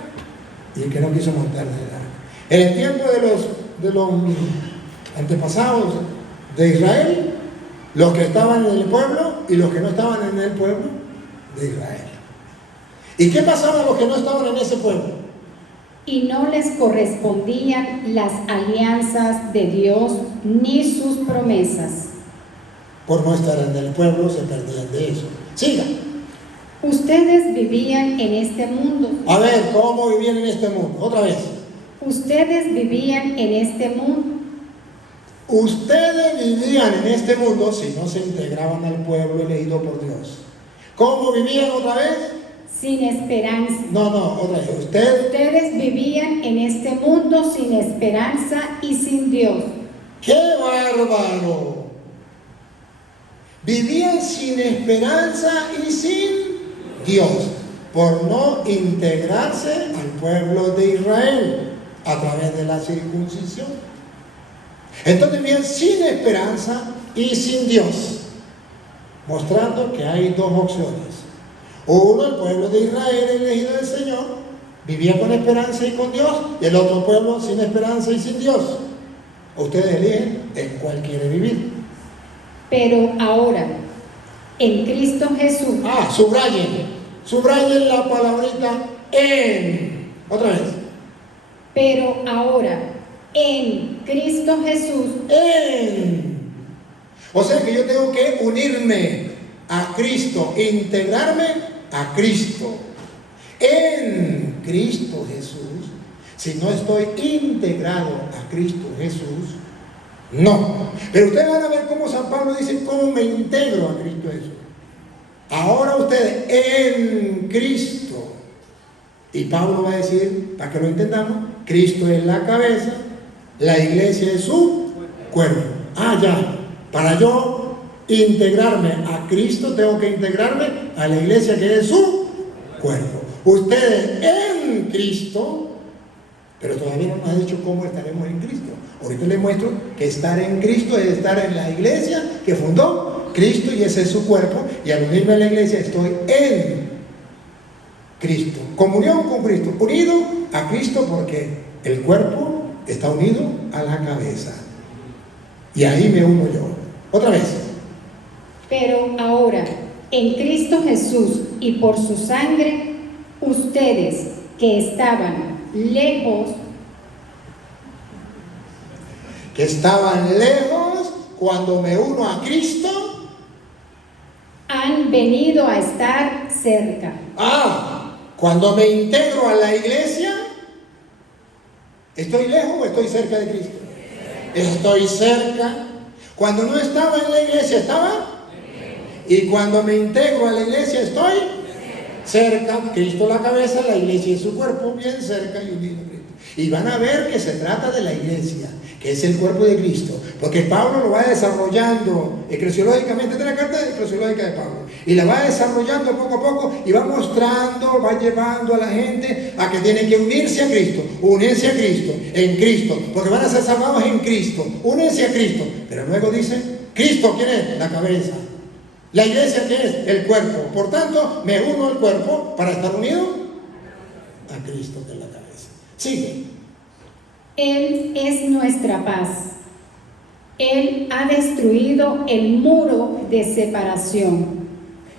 y el que no quiso montar en el arca. En el tiempo de los antepasados de Israel, los que estaban en el pueblo y los que no estaban en el pueblo de Israel. ¿Y qué pasaba a los que no estaban en ese pueblo? Y no les correspondían las alianzas de Dios ni sus promesas. Por no estar en el pueblo se perdían de eso. Siga. Ustedes vivían en este mundo. A ver, ¿cómo vivían en este mundo? Otra vez. Ustedes vivían en este mundo. Ustedes vivían en este mundo si no se integraban al pueblo elegido por Dios. ¿Cómo vivían otra vez? Sin esperanza. No, otra vez. Ustedes vivían en este mundo sin esperanza y sin Dios. ¡Qué bárbaro! Vivían sin esperanza y sin Dios, por no integrarse al pueblo de Israel a través de la circuncisión. Entonces vivían sin esperanza y sin Dios, mostrando que hay dos opciones. Uno, el pueblo de Israel, elegido del Señor, vivía con esperanza y con Dios, y el otro pueblo sin esperanza y sin Dios. Ustedes eligen en cuál quiere vivir. Pero ahora, en Cristo Jesús. Subrayen la palabrita en. Otra vez. Pero ahora, en Cristo Jesús. En. O sea que yo tengo que unirme a Cristo, integrarme a Cristo. En Cristo Jesús. Si no estoy integrado a Cristo Jesús, no. Pero ustedes van a ver cómo San Pablo dice, ¿cómo me integro a Cristo Jesús? Ahora ustedes en Cristo. Y Pablo va a decir, para que lo entendamos, Cristo es la cabeza, la iglesia es su cuerpo. Ya. Para yo integrarme a Cristo, tengo que integrarme a la iglesia que es su cuerpo. Ustedes en Cristo, pero todavía no nos ha dicho cómo estaremos en Cristo. Ahorita les muestro que estar en Cristo es estar en la iglesia que fundó Cristo y ese es su cuerpo. Y al unirme a la iglesia estoy en Cristo. Comunión con Cristo. Unido a Cristo porque el cuerpo está unido a la cabeza. Y ahí me uno yo. Otra vez. Pero ahora, en Cristo Jesús y por su sangre, ustedes que estaban lejos, cuando me uno a Cristo, han venido a estar cerca. Cuando me integro a la iglesia, ¿estoy lejos o estoy cerca de Cristo? Estoy cerca. Cuando no estaba en la iglesia, ¿estaba? Y cuando me integro a la iglesia, estoy cerca. Cristo la cabeza, la iglesia y su cuerpo, bien cerca y unido a Cristo. Y van a ver que se trata de la iglesia, que es el cuerpo de Cristo, porque Pablo lo va desarrollando eclesiológicamente, de la carta eclesiológica de Pablo, y la va desarrollando poco a poco y va mostrando, va llevando a la gente a que tienen que unirse a Cristo, unirse a Cristo, en Cristo, porque van a ser salvados en Cristo, unirse a Cristo. Pero luego dice, ¿Cristo quién es? La cabeza. ¿La iglesia qué es? El cuerpo. Por tanto, me uno al cuerpo para estar unido a Cristo, que es la cabeza. Sigue. Él es nuestra paz. Él ha destruido el muro de separación,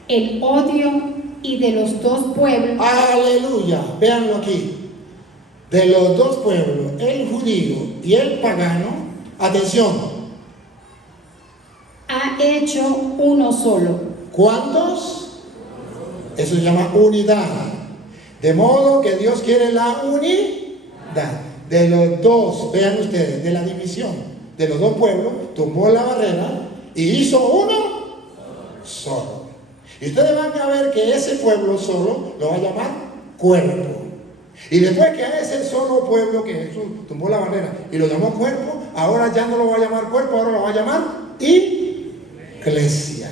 el odio y de los dos pueblos. Aleluya. Véanlo aquí. De los dos pueblos, el judío y el pagano, atención. Ha hecho uno solo. ¿Cuántos? Eso se llama unidad. De modo que Dios quiere la unidad. De los dos, vean ustedes, de la división de los dos pueblos, tumbó la barrera y hizo uno solo. Y ustedes van a ver que ese pueblo solo lo va a llamar cuerpo. Y después que a ese solo pueblo que Jesús tumbó la barrera y lo llamó cuerpo, ahora ya no lo va a llamar cuerpo, ahora lo va a llamar iglesia.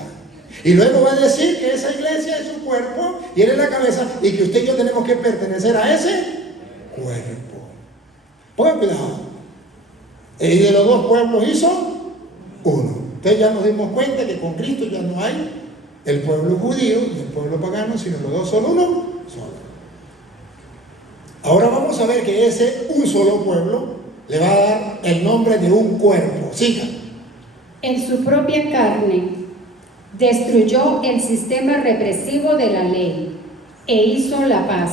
Y luego va a decir que esa iglesia es su cuerpo y él es la cabeza y que usted y yo tenemos que pertenecer a ese cuerpo. Pongan cuidado. Y de los dos pueblos hizo uno. Entonces ya nos dimos cuenta que con Cristo ya no hay el pueblo judío y el pueblo pagano, sino los dos son uno solo. Ahora vamos a ver que ese un solo pueblo le va a dar el nombre de un cuerpo. Siga. En su propia carne destruyó el sistema represivo de la ley e hizo la paz.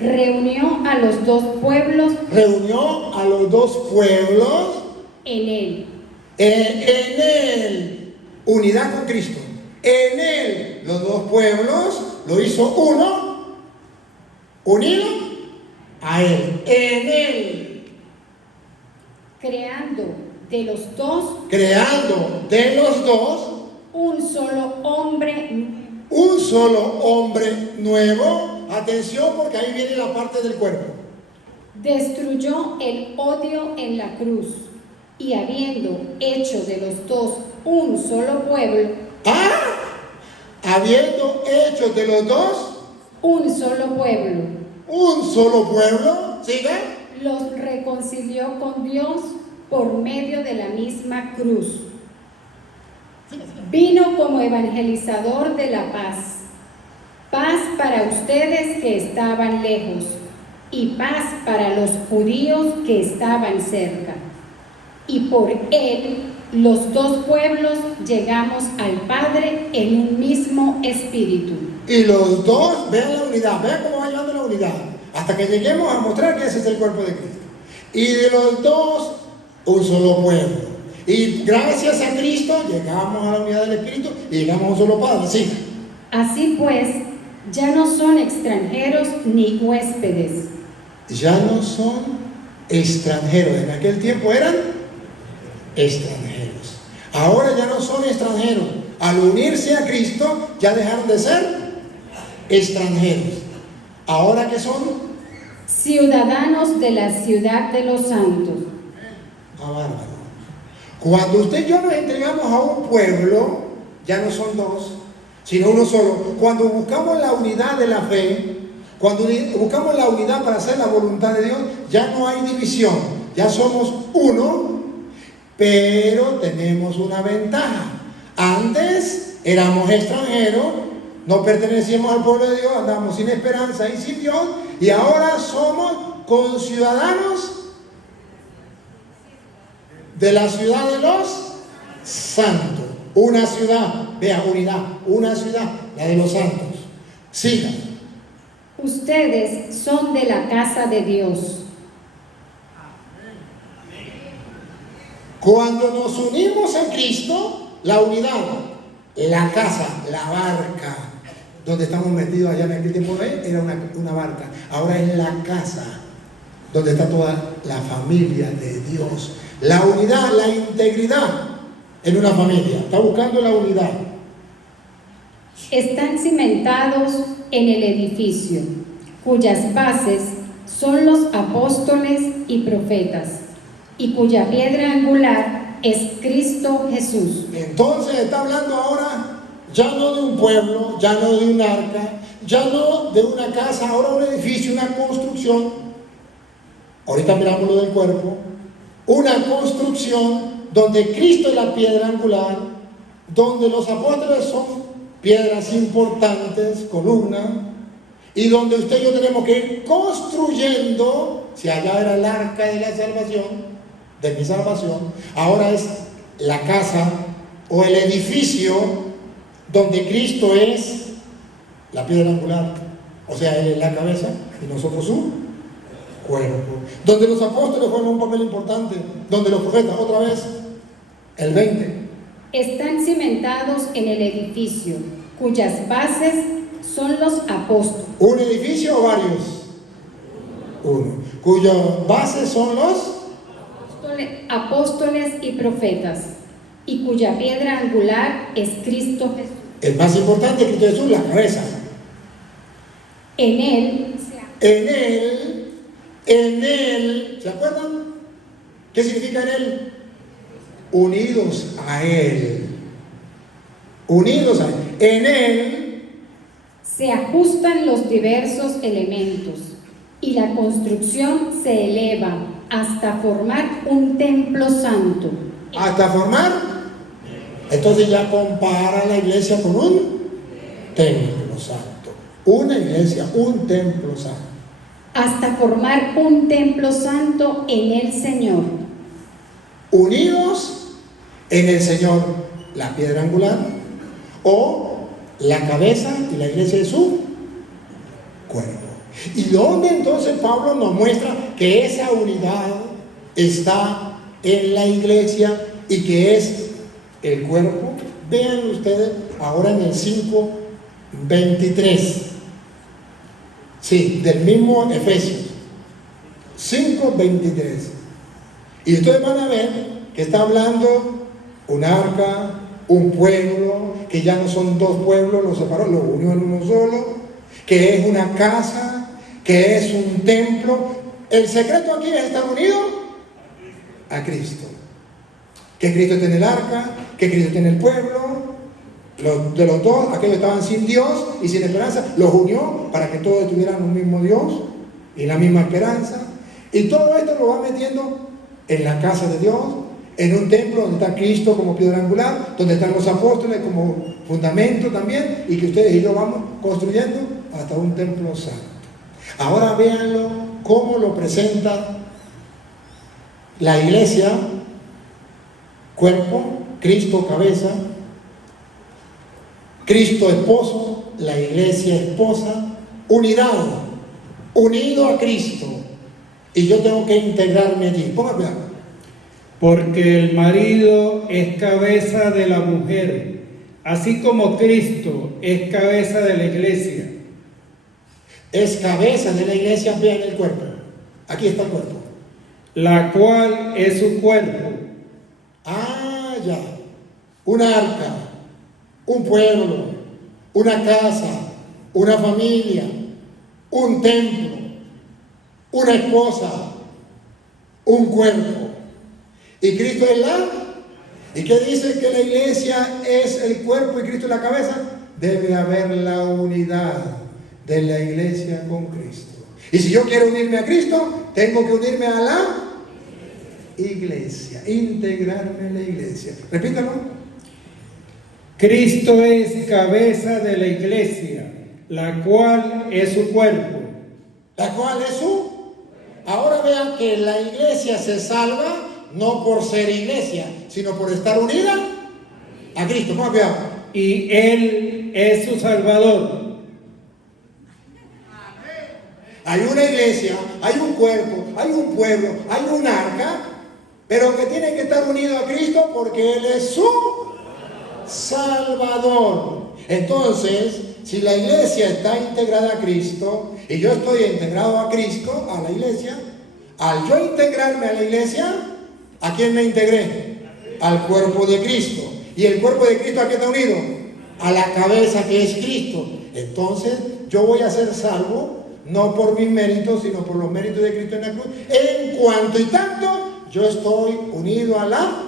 Reunió a los dos pueblos. Reunió a los dos pueblos en él. En él. Unidad con Cristo. En él. Los dos pueblos lo hizo uno. Unido a él. En él. Creando de los dos. Creando de los dos. Un solo hombre. Un solo hombre nuevo. Atención, porque ahí viene la parte del cuerpo. Destruyó el odio en la cruz y habiendo hecho de los dos un solo pueblo. Habiendo hecho de los dos un solo pueblo. Un solo pueblo. ¿Sigue? Los reconcilió con Dios por medio de la misma cruz. Vino como evangelizador de la paz. Paz para ustedes que estaban lejos y paz para los judíos que estaban cerca. Y por él los dos pueblos llegamos al Padre en un mismo espíritu. Y los dos, vean la unidad, vean cómo va llevando la unidad, hasta que lleguemos a mostrar que ese es el cuerpo de Cristo. Y de los dos, un solo pueblo. Y gracias a Cristo llegamos a la unidad del Espíritu y llegamos a un solo Padre. Sí. Así pues, ya no son extranjeros ni huéspedes. Ya no son extranjeros. En aquel tiempo eran extranjeros. Ahora ya no son extranjeros. Al unirse a Cristo ya dejaron de ser extranjeros. ¿Ahora qué son? Ciudadanos de la ciudad de los santos. Bárbaro. Cuando usted y yo nos entregamos a un pueblo, ya no son dos, sino uno solo. Cuando buscamos la unidad de la fe, cuando buscamos la unidad para hacer la voluntad de Dios, ya no hay división, ya somos uno, pero tenemos una ventaja. Antes éramos extranjeros, no pertenecíamos al pueblo de Dios, andábamos sin esperanza y sin Dios, y ahora somos conciudadanos de la ciudad de los santos. Una ciudad, vea, unidad, una ciudad, la de los santos. Siga. Ustedes son de la casa de Dios. Cuando nos unimos a Cristo, la unidad, la casa, la barca, donde estamos metidos allá en aquel tiempo, era una barca. Ahora es la casa, donde está toda la familia de Dios. La unidad, la integridad en una familia. Está buscando la unidad. Están cimentados en el edificio, cuyas bases son los apóstoles y profetas, y cuya piedra angular es Cristo Jesús. Entonces está hablando ahora ya no de un pueblo, ya no de un arca, ya no de una casa, ahora un edificio, una construcción. Ahorita miramos lo del cuerpo. Una construcción donde Cristo es la piedra angular, donde los apóstoles son piedras importantes, columnas, y donde usted y yo tenemos que ir construyendo. Si allá era el arca de la salvación, de mi salvación, ahora es la casa o el edificio donde Cristo es la piedra angular, o sea, Él es la cabeza y nosotros su cuerpo, donde los apóstoles juegan un papel importante, donde los profetas, otra vez, el 20. Están cimentados en el edificio, cuyas bases son los apóstoles. ¿Un edificio o varios? Uno. Cuyas bases son los apóstoles y profetas, y cuya piedra angular es Cristo Jesús. El más importante es Cristo Jesús, la cabeza. En Él, ¿se acuerdan? ¿Qué significa en Él? Unidos a Él. Unidos a Él. En Él se ajustan los diversos elementos, y la construcción se eleva hasta formar un templo santo. ¿Hasta formar? Entonces ya compara la iglesia con un templo santo. Una iglesia, un templo santo. Hasta formar un templo santo en el Señor. Unidos en el Señor, la piedra angular, o la cabeza y la iglesia de su cuerpo. ¿Y dónde entonces Pablo nos muestra que esa unidad está en la iglesia y que es el cuerpo? Vean ustedes ahora en el 5:23. Sí, del mismo Efesios. 5:23. Y ustedes van a ver que está hablando un arca, un pueblo, que ya no son dos pueblos, los separó, los unió en uno solo, que es una casa, que es un templo. El secreto aquí es estar unido a Cristo. Que Cristo esté en el arca, que Cristo esté en el pueblo. De los dos, aquellos estaban sin Dios y sin esperanza, los unió para que todos tuvieran un mismo Dios y la misma esperanza. Y todo esto lo va metiendo en la casa de Dios, en un templo donde está Cristo como piedra angular, donde están los apóstoles como fundamento también, y que ustedes y yo vamos construyendo hasta un templo santo. Ahora véanlo cómo lo presenta la iglesia: cuerpo, Cristo cabeza, Cristo esposo, la iglesia esposa, unidad, unido a Cristo. Y yo tengo que integrarme allí. Póngame acá. Porque el marido es cabeza de la mujer, así como Cristo es cabeza de la iglesia. Es cabeza de la iglesia, vean el cuerpo. Aquí está el cuerpo. La cual es su cuerpo. Ah, ya. Un arca, un pueblo, una casa, una familia, un templo, una esposa, un cuerpo. Y Cristo es la. ¿Y qué dice que la iglesia es el cuerpo y Cristo es la cabeza? Debe haber la unidad de la iglesia con Cristo. Y si yo quiero unirme a Cristo, tengo que unirme a la iglesia, integrarme en la iglesia. Repítalo. Cristo es cabeza de la iglesia, la cual es su cuerpo. La cual es su. Ahora vean que la iglesia se salva no por ser iglesia, sino por estar unida a Cristo. ¿Cómo vean? Y Él es su Salvador. Hay una iglesia, hay un cuerpo, hay un pueblo, hay un arca, pero que tiene que estar unido a Cristo porque Él es su Salvador. Entonces, si la iglesia está integrada a Cristo y yo estoy integrado a Cristo, a la iglesia, al yo integrarme a la iglesia, ¿a quién me integré? Al cuerpo de Cristo. ¿Y el cuerpo de Cristo a qué está unido? A la cabeza que es Cristo. Entonces, yo voy a ser salvo no por mis méritos, sino por los méritos de Cristo en la cruz. En cuanto y tanto, yo estoy unido a la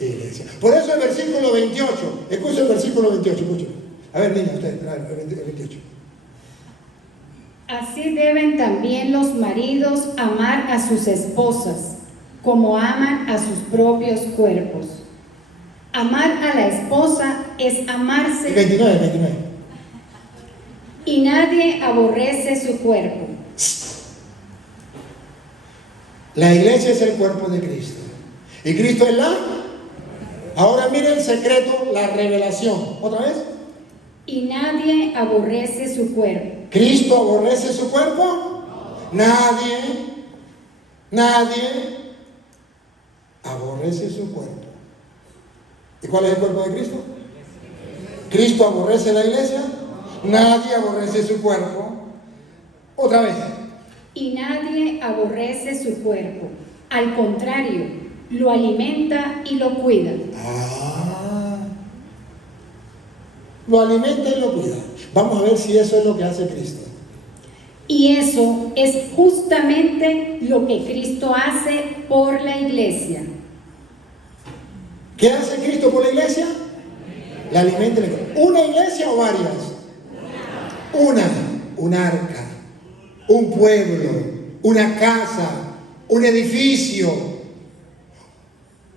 iglesia. Por eso el versículo 28, escucha el versículo 28, escucha. A ver, niña, usted, el 28. Así deben también los maridos amar a sus esposas, como aman a sus propios cuerpos. Amar a la esposa es amarse. 29. Y nadie aborrece su cuerpo. La iglesia es el cuerpo de Cristo. Y Cristo es la. Ahora miren el secreto, la revelación. ¿Otra vez? Y nadie aborrece su cuerpo. ¿Cristo aborrece su cuerpo? Nadie aborrece su cuerpo. ¿Y cuál es el cuerpo de Cristo? ¿Cristo aborrece la iglesia? Nadie aborrece su cuerpo. Otra vez. Y nadie aborrece su cuerpo. Al contrario, lo alimenta y lo cuida. Lo alimenta y lo cuida. Vamos a ver si eso es lo que hace Cristo. Y eso es justamente lo que Cristo hace por la iglesia. ¿Qué hace Cristo por la iglesia? La alimenta y la cuida. ¿Una iglesia o varias? Un arca, un pueblo, una casa, un edificio,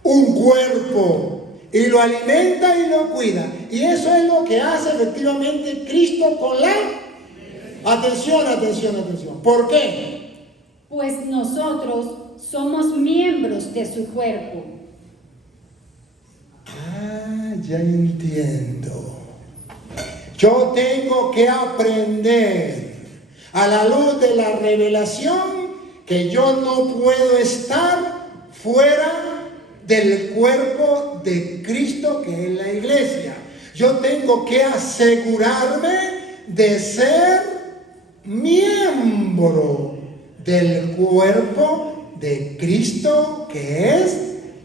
un cuerpo. Y lo alimenta y lo cuida. Y eso es lo que hace efectivamente Cristo con la. Atención. ¿Por qué? Pues nosotros somos miembros de su cuerpo. Ya entiendo. Yo tengo que aprender a la luz de la revelación que yo no puedo estar fuera del cuerpo de Cristo, que es la iglesia. Yo tengo que asegurarme de ser miembro del cuerpo de Cristo, que es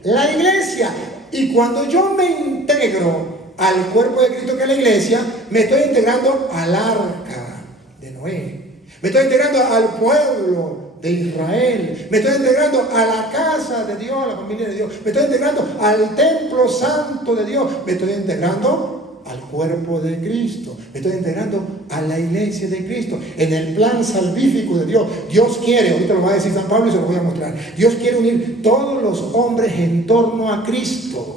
la iglesia. Y cuando yo me integro al cuerpo de Cristo, que es la iglesia, me estoy integrando al arca de Noé, me estoy integrando al pueblo de Israel, me estoy integrando a la casa de Dios, a la familia de Dios, me estoy integrando al templo santo de Dios, me estoy integrando al cuerpo de Cristo, me estoy integrando a la iglesia de Cristo, en el plan salvífico de Dios. Dios quiere, ahorita lo va a decir San Pablo y se lo voy a mostrar, Dios quiere unir todos los hombres en torno a Cristo,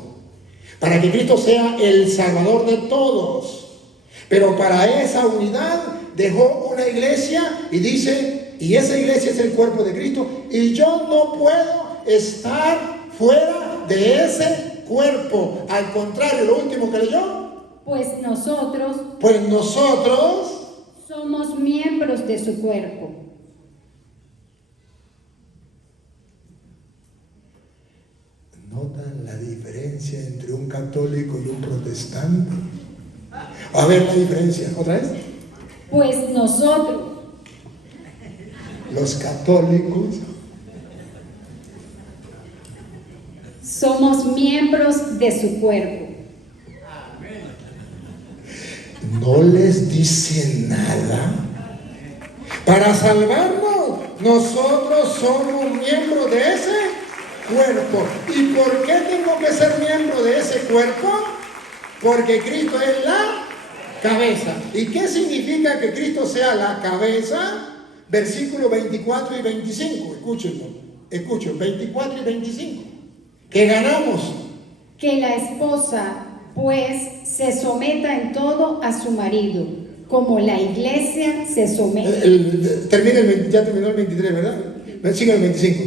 para que Cristo sea el Salvador de todos. Pero para esa unidad dejó una iglesia y dice, y esa iglesia es el cuerpo de Cristo, y yo no puedo estar fuera de ese cuerpo. Al contrario, lo último que leyó, Pues nosotros somos miembros de su cuerpo. ¿Notan la diferencia entre un católico y un protestante? A ver la diferencia, ¿otra vez? Pues nosotros, los católicos, somos miembros de su cuerpo. no les dice nada. Para salvarnos, nosotros somos miembros de ese cuerpo. ¿Y por qué tengo que ser miembro de ese cuerpo? Porque Cristo es la cabeza. ¿Y qué significa que Cristo sea la cabeza? Versículos 24 y 25. Escuchen, 24 y 25. ¿Qué ganamos? Que la esposa, pues, se someta en todo a su marido, como la iglesia se somete. Ya terminó el 23, ¿verdad? Sigue el 25.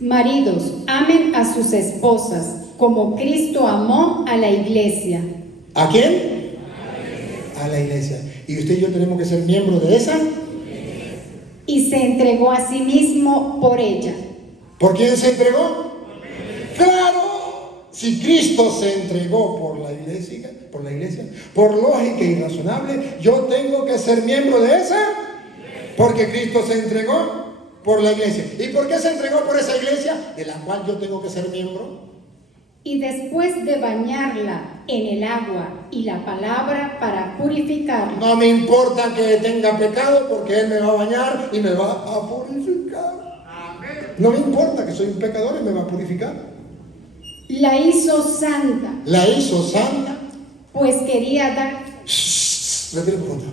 Maridos, amen a sus esposas, como Cristo amó a la iglesia. ¿A quién? A la iglesia. Y usted y yo tenemos que ser miembros de esa. Y se entregó a sí mismo por ella. ¿Por quién se entregó? Claro, si Cristo se entregó por la iglesia, por lógica y razonable, yo tengo que ser miembro de esa, porque Cristo se entregó por la iglesia. ¿Y por qué se entregó por esa iglesia de la cual yo tengo que ser miembro? y después de bañarla en el agua y la palabra para purificarla, No me importa que tenga pecado porque Él me va a bañar y me va a purificar. No me importa que soy un pecador y me va a purificar. la hizo santa, La hizo santa. pues quería dar Retiro por otro.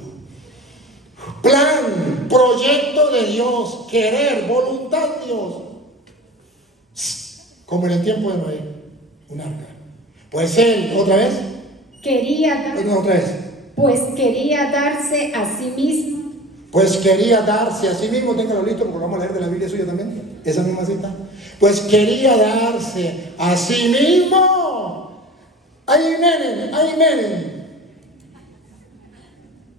Plan, proyecto de Dios, querer, voluntad de Dios. Como en el tiempo de Noé, un arca. Pues Él, otra vez, otra vez. pues quería darse a sí mismo. Pues quería darse a sí mismo, téngalo listo porque vamos a leer de la Biblia suya también, esa misma cita. Pues quería darse a sí mismo. Amén.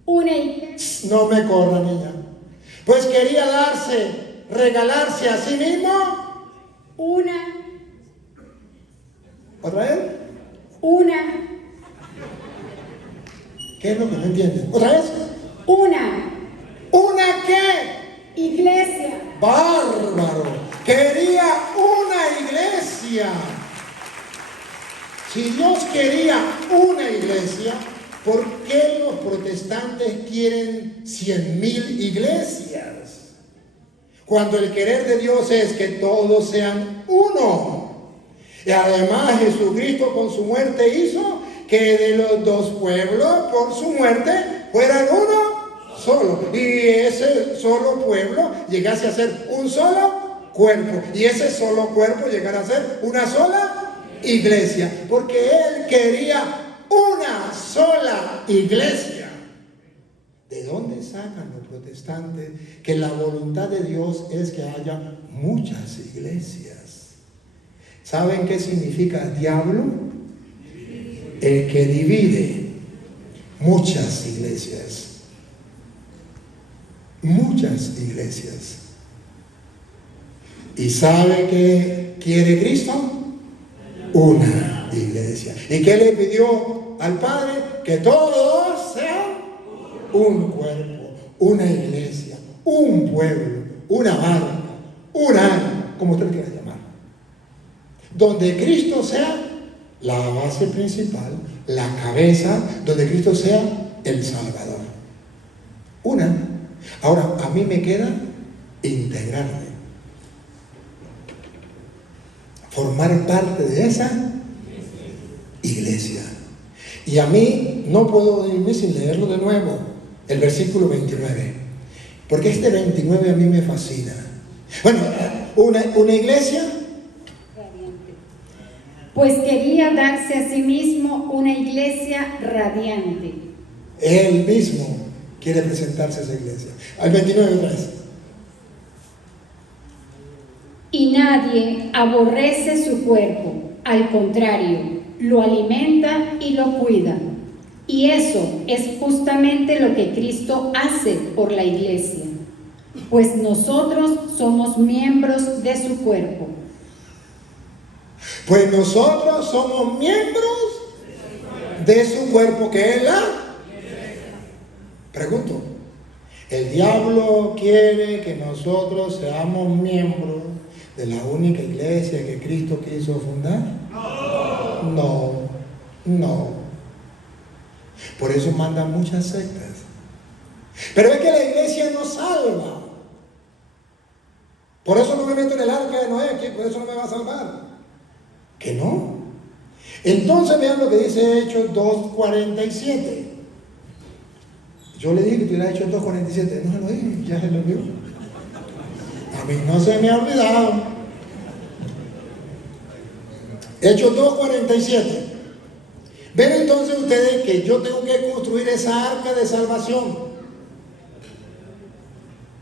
Una iglesia, No me corra, niña. Pues quería regalarse a sí mismo. ¿Otra vez? una ¿Qué es lo que no entienden? ¿Otra vez? ¿Una qué? iglesia, Bárbaro. Quería una iglesia. Si Dios quería una iglesia, ¿por qué los protestantes quieren 100,000 iglesias? Cuando el querer de Dios es que todos sean uno. Y además Jesucristo con su muerte hizo que de los dos pueblos por su muerte fueran uno solo. Y ese solo pueblo llegase a ser un solo cuerpo. Y ese solo cuerpo llegara a ser una sola iglesia. Porque Él quería una sola iglesia. ¿De dónde sacan los protestantes que la voluntad de Dios es que haya muchas iglesias? ¿Saben qué significa diablo? El que divide. Muchas iglesias. Muchas iglesias. ¿Y sabe qué quiere Cristo? Una iglesia. ¿Y qué le pidió al Padre? Que todos sean un cuerpo, una iglesia, un pueblo, una barca, un alma, como usted lo quiera llamar. Donde Cristo sea la base principal, la cabeza, donde Cristo sea el Salvador. Una. Ahora, a mí me queda integrarme, formar parte de esa iglesia. Y a mí no puedo irme sin leerlo de nuevo, el versículo 29, porque este 29 a mí me fascina. Bueno, una iglesia. pues quería darse a sí mismo una iglesia radiante. Él mismo quiere presentarse a esa iglesia. Al 29 otra vez. Y nadie aborrece su cuerpo, al contrario, lo alimenta y lo cuida. Y eso es justamente lo que Cristo hace por la iglesia, pues nosotros somos miembros de su cuerpo. Pues nosotros somos miembros de su cuerpo, que es la. Pregunto, ¿el diablo quiere que nosotros seamos miembros de la única iglesia que Cristo quiso fundar? No. Por eso mandan muchas sectas. Pero es que la iglesia no salva. Por eso no me meto en el arca de Noé, por eso no me va a salvar. Que no. Entonces vean lo que dice Hechos 2:47. Yo le dije que tuviera Hechos 2:47. No se lo dije, ya se lo olvidó. A mí no se me ha olvidado. Hechos 2:47. Ven entonces ustedes que yo tengo que construir esa arca de salvación,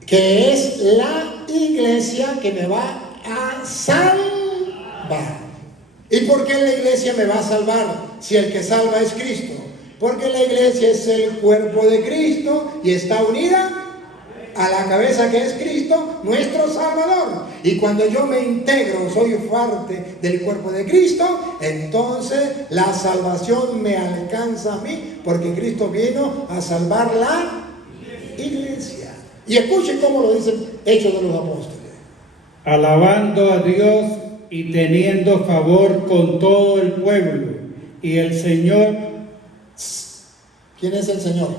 que es la iglesia que me va a salvar. ¿Y por qué la iglesia me va a salvar si el que salva es Cristo? Porque la iglesia es el cuerpo de Cristo y está unida a la cabeza que es Cristo, nuestro Salvador. Y cuando yo me integro, soy parte del cuerpo de Cristo, entonces la salvación me alcanza a mí, porque Cristo vino a salvar la iglesia. Y escuchen cómo lo dicen Hechos de los Apóstoles. Alabando a Dios y teniendo favor con todo el pueblo. Y el Señor... ¿Quién es el Señor?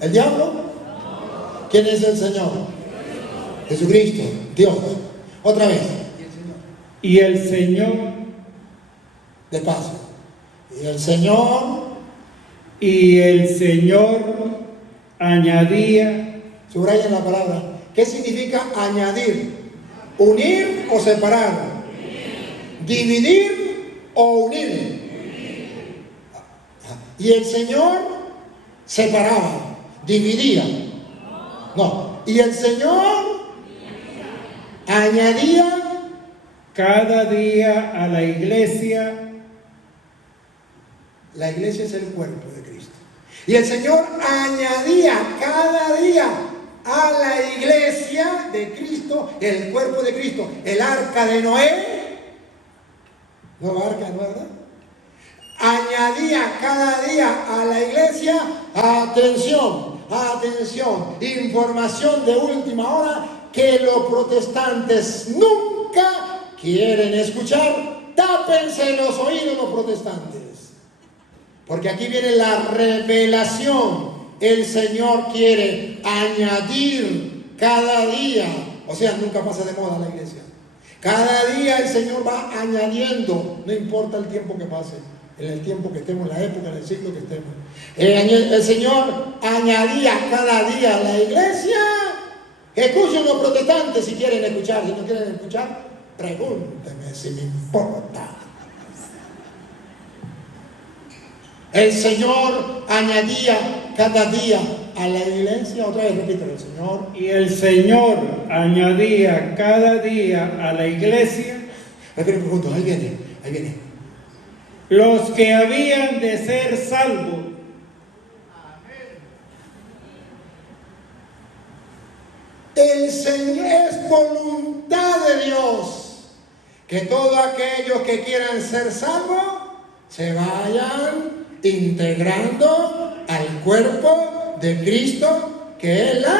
¿El diablo? ¿Quién es el Señor? Jesucristo, Dios. Otra vez. Y el Señor... Despacio. Y el Señor... Y el Señor añadía... Subrayen la palabra. ¿Qué significa añadir? ¿Unir o separar? ¿Dividir o unir? Y el Señor separaba, dividía. No. Y el Señor añadía cada día a la iglesia. La iglesia es el cuerpo de Cristo. Y el Señor añadía cada día a la iglesia de Cristo, el cuerpo de Cristo, el arca de Noé. Nueva arca, ¿no, verdad? Añadía cada día a la iglesia, atención, información de última hora que los protestantes nunca quieren escuchar. Tápense los oídos los protestantes. Porque aquí viene la revelación. El Señor quiere añadir cada día. O sea, nunca pasa de moda la iglesia. Cada día el Señor va añadiendo. No importa el tiempo que pase. En el tiempo que estemos, en la época, en el siglo que estemos. El Señor añadía cada día a la iglesia. Escuchen los protestantes si quieren escuchar. Si no quieren escuchar, pregúntenme si me importa. El Señor añadía cada día a la iglesia. Otra vez repítelo, el Señor. Y el Señor añadía cada día a la iglesia. Repite juntos, ahí viene. Los que habían de ser salvos. El Señor es voluntad de Dios que todos aquellos que quieran ser salvos se vayan integrando al cuerpo de Cristo, que es la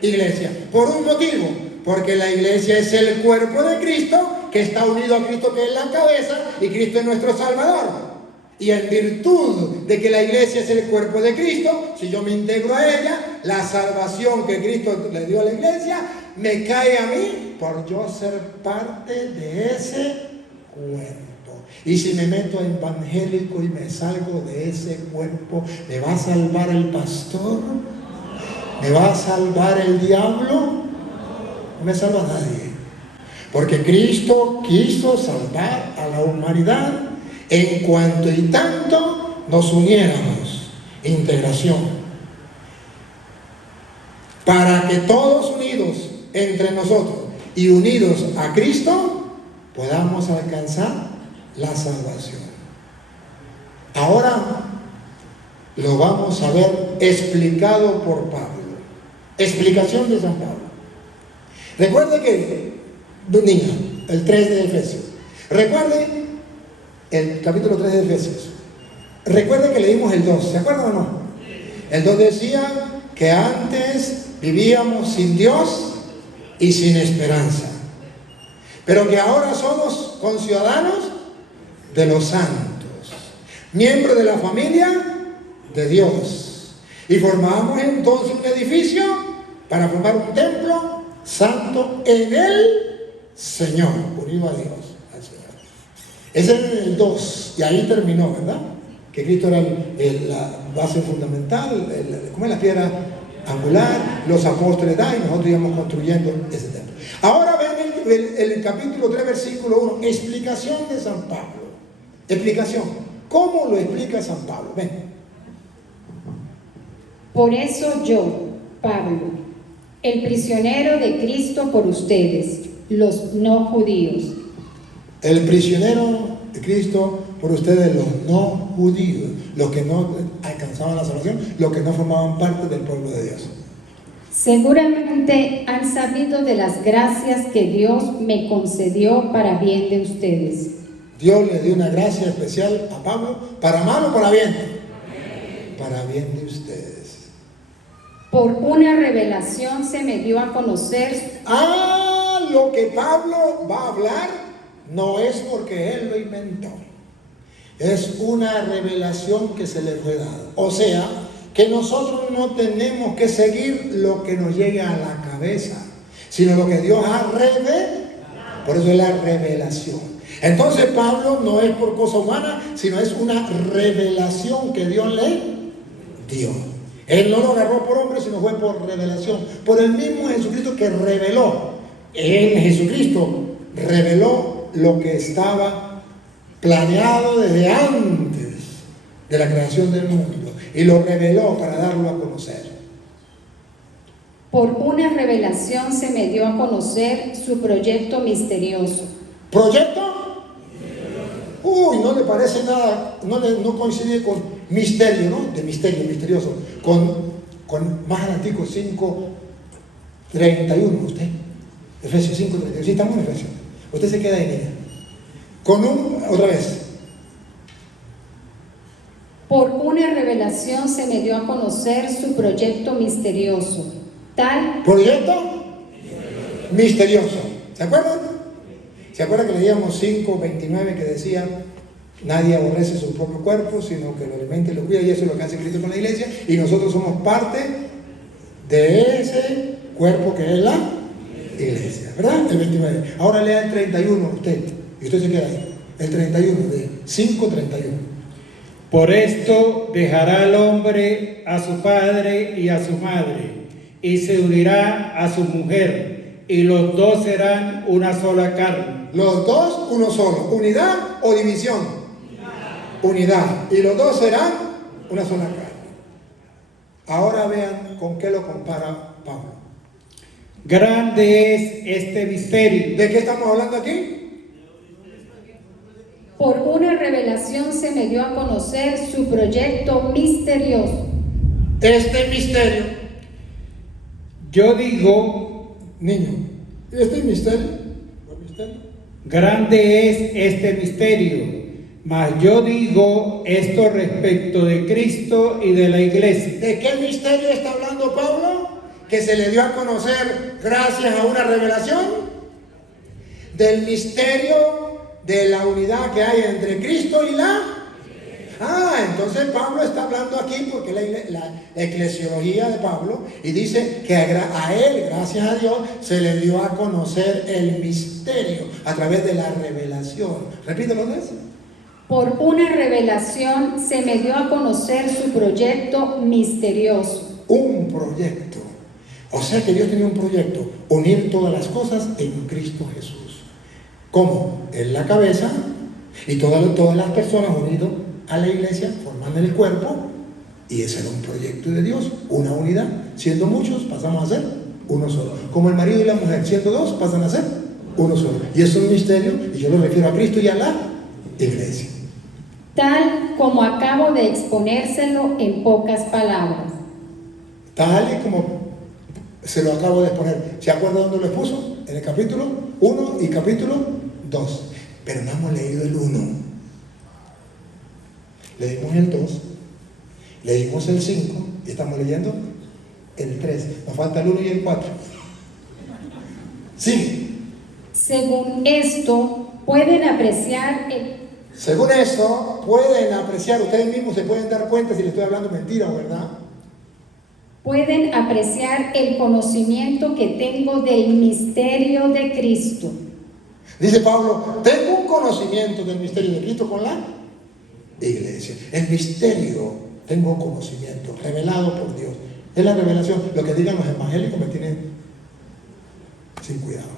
iglesia. Por un motivo, porque la iglesia es el cuerpo de Cristo, que está unido a Cristo, que es la cabeza, y Cristo es nuestro Salvador. Y en virtud de que la iglesia es el cuerpo de Cristo, si yo me integro a ella, la salvación que Cristo le dio a la iglesia me cae a mí por yo ser parte de ese cuerpo. Y si me meto evangélico y me salgo de ese cuerpo, ¿me va a salvar el pastor? ¿Me va a salvar el diablo? No me salva nadie. Porque Cristo quiso salvar a la humanidad en cuanto y tanto nos uniéramos. Integración. Para que todos unidos entre nosotros y unidos a Cristo podamos alcanzar la salvación. Ahora lo vamos a ver explicado por Pablo. Explicación de San Pablo. Recuerde que, niña, el 3 de Efesios. Recuerde el capítulo 3 de Efesios. Recuerde que leímos el 2, ¿se acuerdan o no? El 2 decía que antes vivíamos sin Dios y sin esperanza, pero que ahora somos conciudadanos de los santos, miembros de la familia de Dios, y formamos entonces un edificio para formar un templo santo en el Señor, unido a Dios, al Señor. Ese es el 2, y ahí terminó, ¿verdad? Que Cristo era la base fundamental, como es la piedra angular, los apóstoles y nosotros íbamos construyendo ese templo. Ahora ven el capítulo 3, versículo 1, explicación de San Pablo. Explicación. ¿Cómo lo explica San Pablo? Ven. Por eso yo, Pablo, el prisionero de Cristo por ustedes, los no judíos. El prisionero de Cristo por ustedes, los no judíos, los que no alcanzaban la salvación, los que no formaban parte del pueblo de Dios. Seguramente han sabido de las gracias que Dios me concedió para bien de ustedes. Dios le dio una gracia especial a Pablo, ¿para mal o para bien? Para bien de ustedes. Por una revelación se me dio a conocer. A lo que Pablo va a hablar no es porque él lo inventó. Es una revelación que se le fue dada. O sea, que nosotros no tenemos que seguir lo que nos llegue a la cabeza, sino lo que Dios ha revelado. Por eso es la revelación. Entonces Pablo no es por cosa humana, sino es una revelación que Dios le dio. Él no lo agarró por hombre, sino fue por revelación. Por el mismo Jesucristo que reveló. En Jesucristo reveló lo que estaba planeado desde antes de la creación del mundo. Y lo reveló para darlo a conocer. Por una revelación se me dio a conocer su proyecto misterioso. ¿Proyecto? Uy, no le parece nada, no coincide con misterio, ¿no? De misterio, misterioso. Con más adelantico, 5:31, usted. Efesios 5:31. Sí, estamos en Efesios. Usted se queda ahí, mira. Otra vez. Por una revelación se me dio a conocer su proyecto misterioso. Tal ¿Proyecto? Misterioso. ¿Se acuerdan? ¿Se acuerdan que leíamos 5:29 que decía: nadie aborrece su propio cuerpo, sino que lo alimenta y lo cuida? Y eso es lo que hace Cristo con la iglesia. Y nosotros somos parte de ese cuerpo que es la iglesia. ¿Verdad? El 29. Ahora lea el 31 usted. Y usted se queda ahí. El 31 de 5:31. Por esto dejará el hombre a su padre y a su madre, y se unirá a su mujer, y los dos serán una sola carne. Los dos, uno solo. ¿Unidad o división? Unidad. Y los dos serán una sola carne. Ahora vean con qué lo compara Pablo. Grande es este misterio. ¿De qué estamos hablando aquí? por una revelación se me dio a conocer su proyecto misterioso. Este misterio, yo digo, niño, este misterio, grande es este misterio, mas yo digo esto respecto de Cristo y de la iglesia. ¿de qué misterio está hablando Pablo? Que se le dio a conocer gracias a una revelación del misterio de la unidad que hay entre Cristo y la... entonces Pablo está hablando aquí porque la eclesiología de Pablo, y dice que a él, gracias a Dios, se le dio a conocer el misterio a través de la revelación. Repítelo otra vez. Por una revelación se me dio a conocer su proyecto misterioso. Un proyecto. O sea que Dios tenía un proyecto, unir todas las cosas en Cristo Jesús. ¿Cómo? En la cabeza, y todas las personas unidas a la iglesia formando el cuerpo, y ese era un proyecto de Dios, una unidad. Siendo muchos pasamos a ser uno solo, como el marido y la mujer, siendo dos pasan a ser uno solo, y eso es un misterio, y yo lo refiero a Cristo y a la iglesia, tal como acabo de exponérselo en pocas palabras. tal y como se lo acabo de exponer. ¿Se acuerda dónde lo expuso? En el capítulo 1 y capítulo 2, pero no hemos leído el 1. Leímos el 2, leímos el 5 y estamos leyendo el 3. Nos falta el 1 y el 4. Sí. Según esto, pueden apreciar Según eso, pueden apreciar, ustedes mismos se pueden dar cuenta si les estoy hablando mentira o verdad. pueden apreciar el conocimiento que tengo del misterio de Cristo. Dice Pablo, tengo un conocimiento del misterio de Cristo con la iglesia. El misterio, tengo conocimiento, revelado por Dios. Es la revelación. Lo que digan los evangélicos me tienen sin cuidado.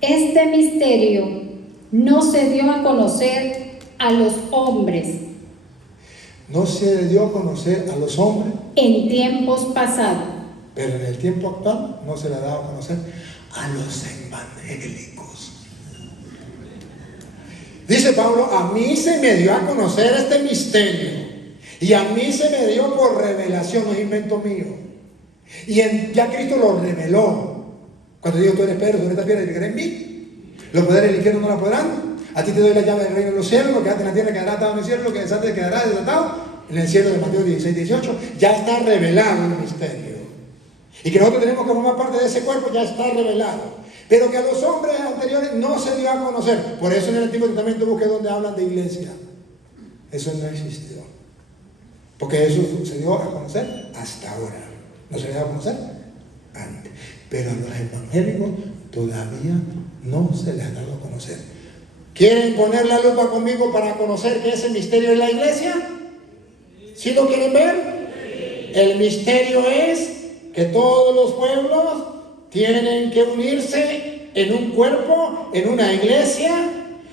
Este misterio no se dio a conocer a los hombres No se le dio a conocer a los hombres, en tiempos pasados, pero en el tiempo actual no se le ha dado a conocer a los evangélicos. Dice Pablo, a mí se me dio a conocer este misterio, y a mí se me dio por revelación, no es invento mío. Y ya Cristo lo reveló. Cuando digo, tú eres Pedro, tú eres esta piedra, y creerás en mí, los poderes del infierno no la podrán. A ti te doy la llave del reino de los cielos, lo que hace en la tierra quedará atado en el cielo, lo que desate quedará desatado en el cielo, de Mateo 16-18. Ya está revelado el misterio. Y que nosotros tenemos que formar parte de ese cuerpo, ya está revelado. pero que a los hombres anteriores no se dio a conocer. Por eso en el Antiguo Testamento busqué donde hablan de iglesia. Eso no existió. Porque eso se dio a conocer hasta ahora. No se dio a conocer antes. Pero a los evangélicos todavía no se les ha dado a conocer. ¿Quieren poner la lupa conmigo para conocer qué es el misterio de la iglesia? ¿Sí lo quieren ver? El misterio es que todos los pueblos tienen que unirse en un cuerpo, en una iglesia,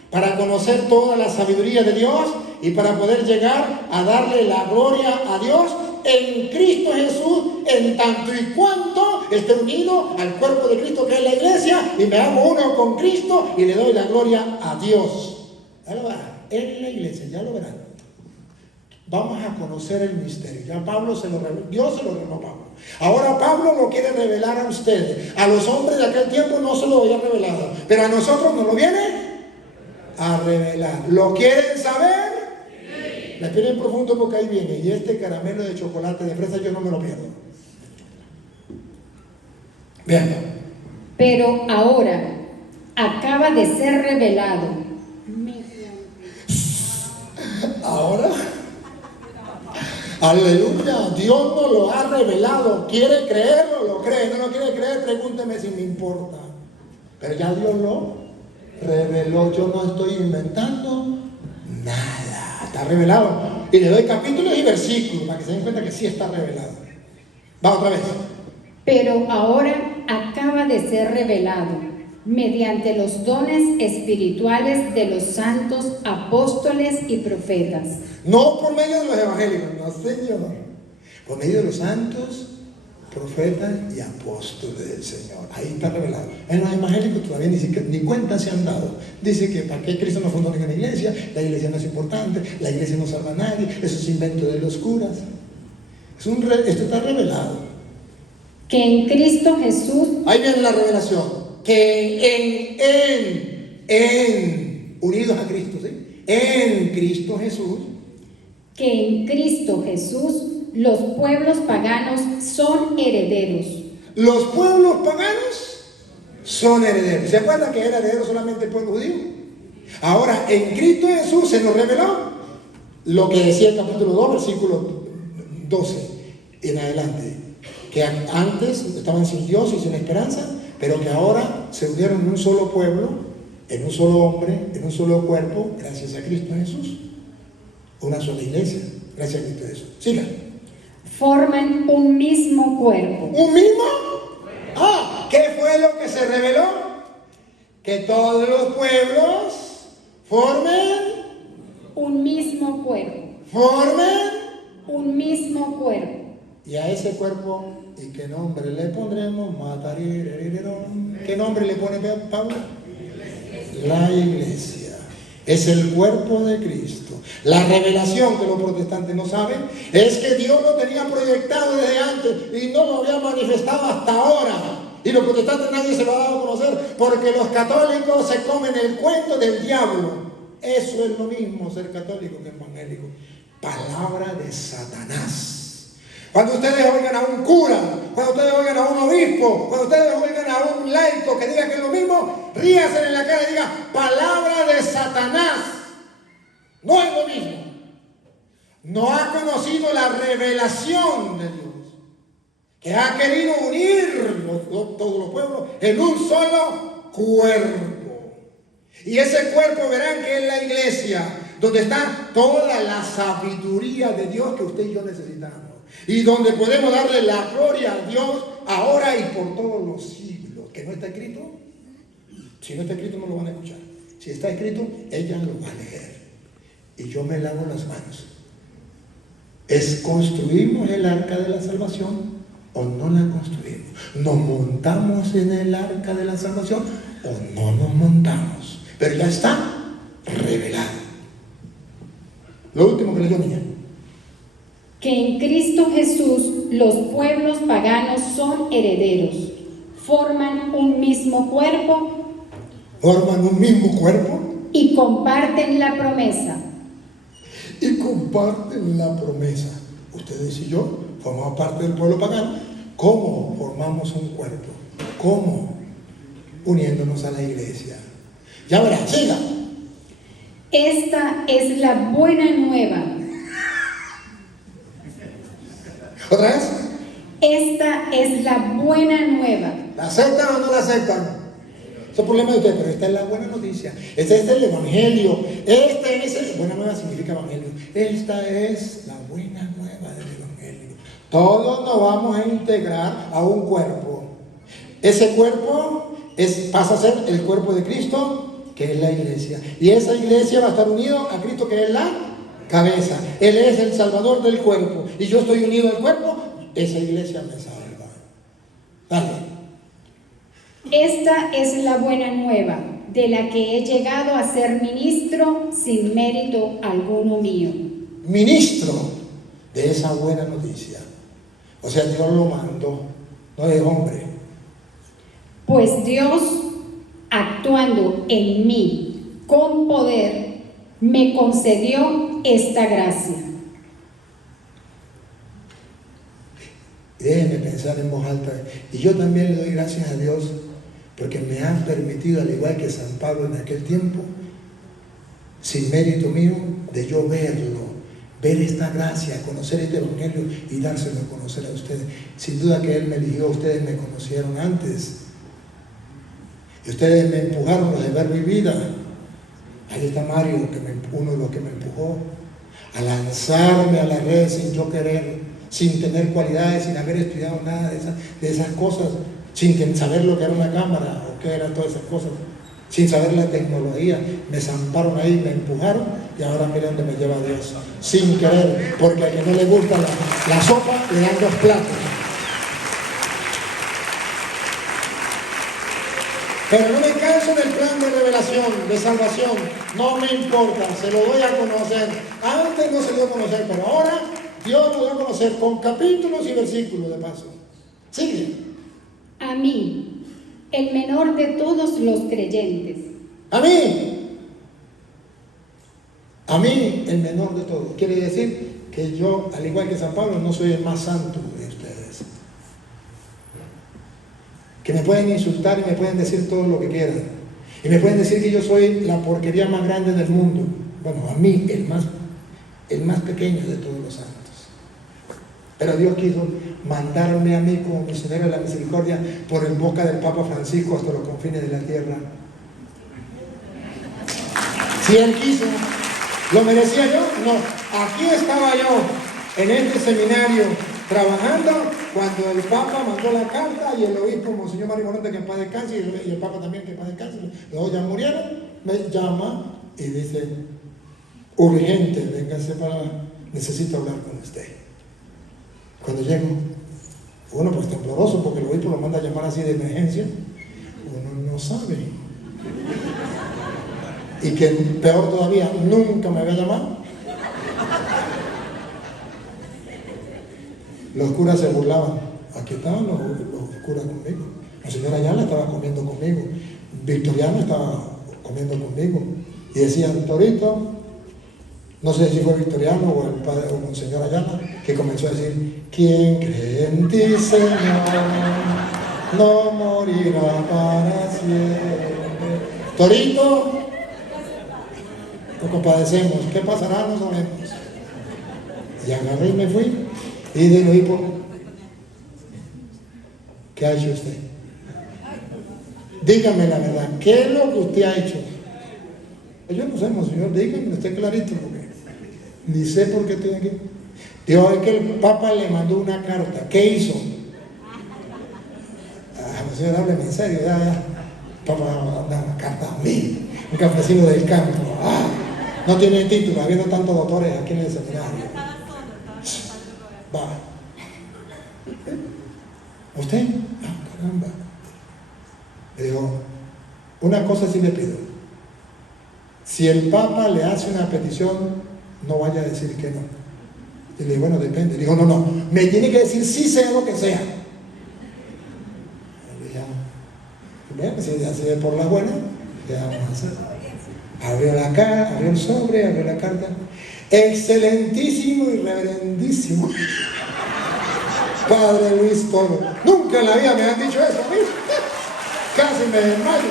para conocer toda la sabiduría de Dios y para poder llegar a darle la gloria a Dios en Cristo Jesús, en tanto y cuanto esté unido al cuerpo de Cristo que es la iglesia, y me hago uno con Cristo y le doy la gloria a Dios. Ya lo verán, en la iglesia, ya lo verán. Vamos a conocer el misterio. Ya Pablo se lo reveló, Dios se lo reveló a Pablo. Ahora Pablo lo quiere revelar a ustedes. A los hombres de aquel tiempo no se lo había revelado, pero a nosotros nos lo viene a revelar. ¿Lo quieren saber? Respiren profundo porque ahí viene. Y este caramelo de chocolate de fresa yo no me lo pierdo. Vean. Pero ahora acaba de ser revelado. Ahora, aleluya, Dios nos lo ha revelado. ¿Quiere creerlo? Lo cree. No lo quiere creer, pregúnteme si me importa. Pero ya Dios lo reveló. Yo no estoy inventando nada. Está revelado. Y le doy capítulos y versículos para que se den cuenta que sí está revelado. Va otra vez. Pero ahora acaba de ser revelado mediante los dones espirituales de los santos apóstoles y profetas. No por medio de los evangélicos, no señor. Por medio de los santos, profetas y apóstoles del Señor. Ahí está revelado. En los evangélicos todavía ni cuenta se han dado. Dice que para qué Cristo no fundó ninguna iglesia, la iglesia no es importante, la iglesia no salva a nadie, eso es invento de los curas. Esto está revelado. Que en Cristo Jesús, ahí viene la revelación. Que unidos a Cristo, ¿sí? En Cristo Jesús. Que en Cristo Jesús los pueblos paganos son herederos. Los pueblos paganos son herederos. ¿Se acuerdan que era heredero solamente el pueblo judío? Ahora, en Cristo Jesús se nos reveló lo que decía el capítulo 2, versículo 12 en adelante. Que antes estaban sin Dios y sin esperanza, pero que ahora se unieron en un solo pueblo, en un solo hombre, en un solo cuerpo, gracias a Cristo Jesús. Una sola iglesia, gracias a Cristo Jesús. Sigan. Forman un mismo cuerpo. ¿Un mismo? ¿Qué fue lo que se reveló? Que todos los pueblos formen un mismo cuerpo. Formen un mismo cuerpo. Y a ese cuerpo, ¿y qué nombre le pondremos? ¿Qué nombre le pone Pablo? La iglesia. Es el cuerpo de Cristo. La revelación que los protestantes no saben es que Dios lo tenía proyectado desde antes y no lo había manifestado hasta ahora. Y los protestantes nadie se lo ha dado a conocer porque los católicos se comen el cuento del diablo. Eso es lo mismo ser católico que evangélico. Palabra de Satanás. Cuando ustedes oigan a un cura, cuando ustedes oigan a un obispo, cuando ustedes oigan a un laico que diga que es lo mismo, ríasen en la cara y digan, palabra de Satanás. No es lo mismo. No ha conocido la revelación de Dios, que ha querido unir todos los pueblos en un solo cuerpo. Y ese cuerpo verán que es la iglesia, donde está toda la sabiduría de Dios que usted y yo necesitamos. Y donde podemos darle la gloria a Dios ahora y por todos los siglos. ¿Que no está escrito? Si no está escrito no lo van a escuchar. Si está escrito, ella lo va a leer. Y yo me lavo las manos. ¿Construimos el arca de la salvación o no la construimos? ¿Nos montamos en el arca de la salvación o no nos montamos? Pero ya está revelado. Lo último que leyó niña. Que en Cristo Jesús los pueblos paganos son herederos, forman un mismo cuerpo. Forman un mismo cuerpo. Y comparten la promesa. Y comparten la promesa. Ustedes y yo formamos parte del pueblo pagano. ¿Cómo formamos un cuerpo? ¿Cómo? uniéndonos a la iglesia. Ya verá, siga. Esta es la buena nueva. ¿Otra vez? Esta es la buena nueva. ¿La aceptan o no la aceptan? Eso es el problema de ustedes, pero esta es la buena noticia. Este es el evangelio. Buena nueva significa evangelio. Esta es la buena nueva del evangelio. Todos nos vamos a integrar a un cuerpo. Ese cuerpo pasa a ser el cuerpo de Cristo, que es la iglesia. Y esa iglesia va a estar unido a Cristo, que es la cabeza. Él es el salvador del cuerpo. Y yo estoy unido al cuerpo, esa iglesia me salva. Dale. Esta es la buena nueva, de la que he llegado a ser ministro sin mérito alguno mío. Ministro de esa buena noticia. O sea, Dios lo mandó, no es hombre. Pues Dios, actuando en mí con poder, me concedió esta gracia. Déjenme pensar en voz alta. Y yo también le doy gracias a Dios porque me han permitido, al igual que San Pablo en aquel tiempo, sin mérito mío, de yo verlo, ver esta gracia, conocer este evangelio y dárselo a conocer a ustedes. Sin duda que Él me eligió, ustedes me conocieron antes. Y ustedes me empujaron los de Verbo y Vida. Ahí está Mario, uno de los que me empujó a lanzarme a la red sin yo querer, sin tener cualidades, sin haber estudiado nada de esas cosas, sin saber lo que era una cámara o qué eran todas esas cosas, sin saber la tecnología. Me zamparon ahí, me empujaron y ahora miren dónde me lleva Dios, sin querer, porque a quien no le gusta la sopa le dan 2 platos. Pero no me canso del plan de revelación, de salvación, no me importa, se lo doy a conocer. Antes no se dio a conocer, pero ahora Dios lo dio a conocer con capítulos y versículos de paso. Sigue. A mí, el menor de todos los creyentes. A mí, el menor de todos. Quiere decir que yo, al igual que San Pablo, no soy el más santo de ustedes. Que me pueden insultar y me pueden decir todo lo que quieran. Y me pueden decir que yo soy la porquería más grande del mundo. Bueno, a mí, el más pequeño de todos los santos. Pero Dios quiso mandarme a mí como misionero de la misericordia por en boca del Papa Francisco hasta los confines de la tierra. Si Él quiso, ¿lo merecía yo? No. Aquí estaba yo, en este seminario, trabajando, cuando el Papa mandó la carta y el obispo, Monseñor Mario Morante, que en paz descanse, y el Papa también, que en paz descanse, los dos ya murieron, me llama y dice, urgente, véngase necesito hablar con usted. Cuando llego, uno pues tembloroso porque el obispo lo manda a llamar así de emergencia, uno no sabe. Y que peor todavía, nunca me había llamado. Los curas se burlaban. Aquí estaban los curas conmigo. La señora Ayala estaba comiendo conmigo. Victoriano estaba comiendo conmigo. Y decían, Torito, no sé si fue Victoriano o el padre o Monseñor Ayala, que comenzó a decir, ¿quién cree en ti, Señor? No morirá para siempre. Torito, nos compadecemos. ¿Qué pasará? No sabemos. Y agarré y me fui. Y del obispo, ¿qué ha hecho usted? Dígame la verdad, ¿qué es lo que usted ha hecho? Yo no sé, Monseñor, dígame usted clarito, porque ni sé por qué estoy aquí. Dijo, es que el Papa le mandó una carta. ¿Qué hizo? Monseñor, hábleme en serio, ya. Papa manda una carta a mí, un campesino del campo. No tiene título, habiendo tantos doctores aquí en el seminario. Va. ¿Usted? Caramba. Le digo, una cosa sí le pido. Si el Papa le hace una petición, no vaya a decir que no. Y le digo, bueno, depende. Digo, no, me tiene que decir sí sea lo que sea. Le dije, bueno, si ya se ve por la buena, ¿qué vamos a hacer? Abrió el sobre, abrió la carta. Excelentísimo y reverendísimo Padre Luis Toro. Nunca en la vida me han dicho eso a mí. Casi me desmayo.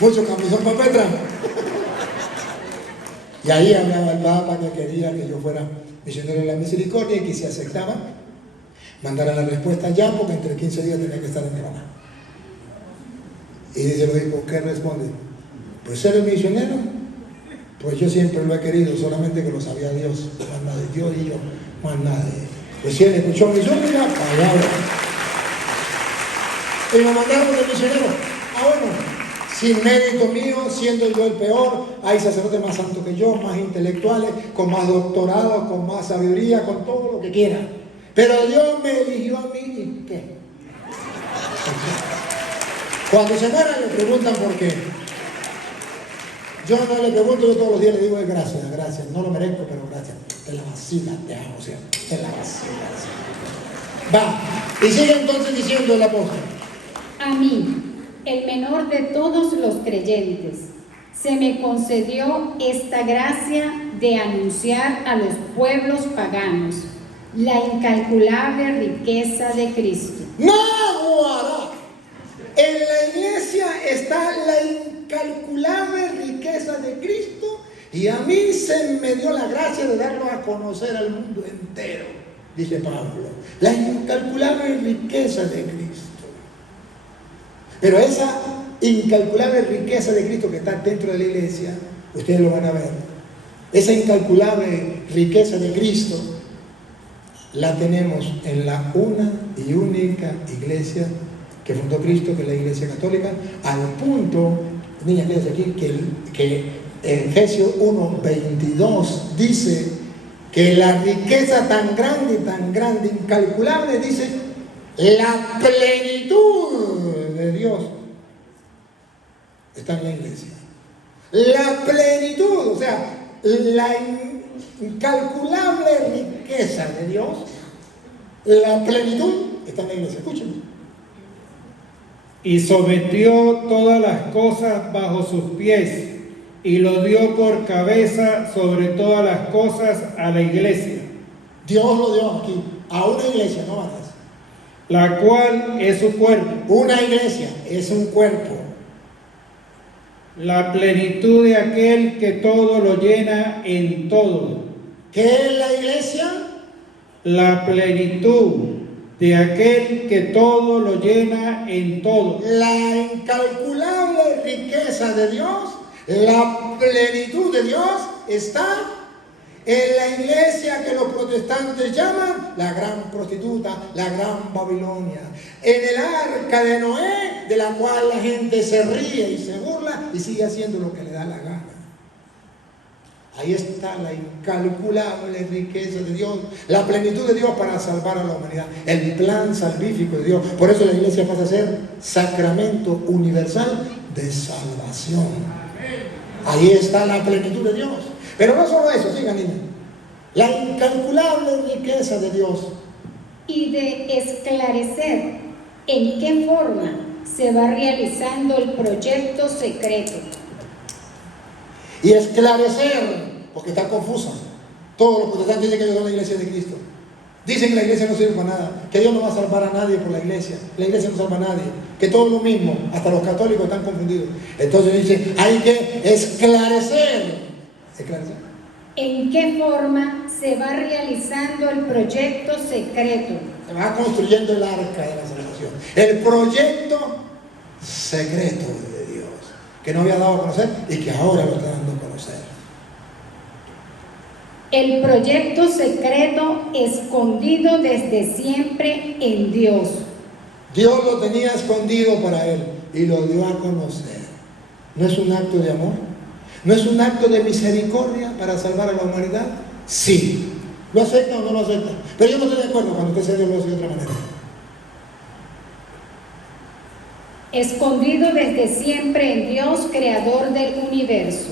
Mucho camisón para Petra. Y ahí hablaba el Papa que quería que yo fuera misionero de la misericordia y que si aceptaba, mandara la respuesta ya, porque entre 15 días tenía que estar en Roma. Y dice el obispo, ¿qué responde? Pues ser el misionero, pues yo siempre lo he querido, solamente que lo sabía Dios, más nadie, Dios y yo, más nadie. Pues si él escuchó mi súplica, palabra. Y me mandaron de misionero. Ah, bueno, sin mérito mío, siendo yo el peor, hay sacerdotes más santos que yo, más intelectuales, con más doctorado, con más sabiduría, con todo lo que quieran. Pero Dios me eligió a mí y ¿qué? Cuando se mueran le preguntan por qué. Yo no le pregunto, yo todos los días le digo gracias, gracias. No lo merezco, pero gracias. Te la vacila, te amo, o sea, te la vacila. Va, y sigue entonces diciendo el apóstol. A mí, el menor de todos los creyentes, se me concedió esta gracia de anunciar a los pueblos paganos la incalculable riqueza de Cristo. ¡No, Guará! En la iglesia está la incalculable riqueza de Cristo y a mí se me dio la gracia de darlo a conocer al mundo entero, dice Pablo. La incalculable riqueza de Cristo. Pero esa incalculable riqueza de Cristo que está dentro de la iglesia, ustedes lo van a ver. Esa incalculable riqueza de Cristo la tenemos en la una y única iglesia que fundó Cristo, que es la Iglesia Católica, al punto, niñas, fíjense aquí, que en Efesios 1:22 dice que la riqueza tan grande, incalculable, dice, la plenitud de Dios está en la iglesia. La plenitud, o sea, la incalculable riqueza de Dios, la plenitud está en la iglesia. Escúchenme. Y sometió todas las cosas bajo sus pies, y lo dio por cabeza sobre todas las cosas a la iglesia. Dios lo dio aquí, a una iglesia, no varias. La cual es su cuerpo. Una iglesia es un cuerpo. La plenitud de aquel que todo lo llena en todo. ¿Qué es la iglesia? La plenitud de aquel que todo lo llena en todo. La incalculable riqueza de Dios, la plenitud de Dios está en la iglesia que los protestantes llaman la gran prostituta, la gran Babilonia. En el arca de Noé, de la cual la gente se ríe y se burla y sigue haciendo lo que le da la gana. Ahí está la incalculable riqueza de Dios, la plenitud de Dios para salvar a la humanidad, el plan salvífico de Dios. Por eso la iglesia pasa a ser sacramento universal de salvación. Ahí está la plenitud de Dios. Pero no solo eso, sigan, niña. La incalculable riqueza de Dios. Y de esclarecer en qué forma se va realizando el proyecto secreto. Y esclarecer, porque está confusa. Todos los protestantes dicen que ellos son la iglesia de Cristo. Dicen que la iglesia no sirve para nada, que Dios no va a salvar a nadie por la iglesia no salva a nadie, que todo es lo mismo, hasta los católicos están confundidos. Entonces dicen, hay que esclarecer. ¿En qué forma se va realizando el proyecto secreto? Se va construyendo el arca de la salvación. El proyecto secreto de Dios, que no había dado a conocer y que ahora lo está dando a conocer. El proyecto secreto escondido desde siempre en Dios. Dios lo tenía escondido para él y lo dio a conocer. ¿No es un acto de amor? ¿No es un acto de misericordia para salvar a la humanidad? Sí. ¿Lo acepta o no lo acepta? Pero yo no estoy de acuerdo cuando usted se lo hace de otra manera. Escondido desde siempre en Dios, creador del universo.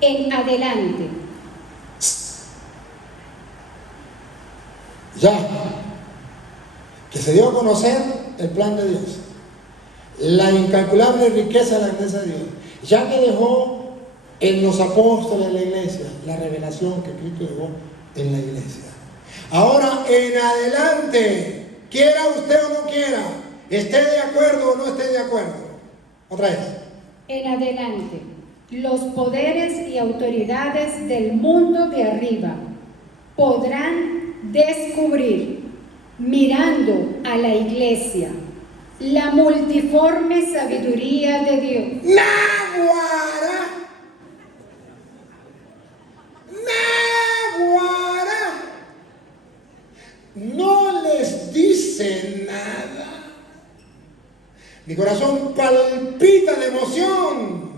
En adelante. Ya. Que se dio a conocer el plan de Dios. La incalculable riqueza de la grandeza de Dios. Ya que dejó en los apóstoles de la iglesia la revelación que Cristo dejó en la iglesia. Ahora en adelante, quiera usted o no quiera, esté de acuerdo o no esté de acuerdo. Otra vez. En adelante, los poderes y autoridades del mundo de arriba podrán descubrir, mirando a la iglesia, la multiforme sabiduría de Dios. ¡Naguará! ¡Naguará! No les dice nada. Mi corazón palpita de emoción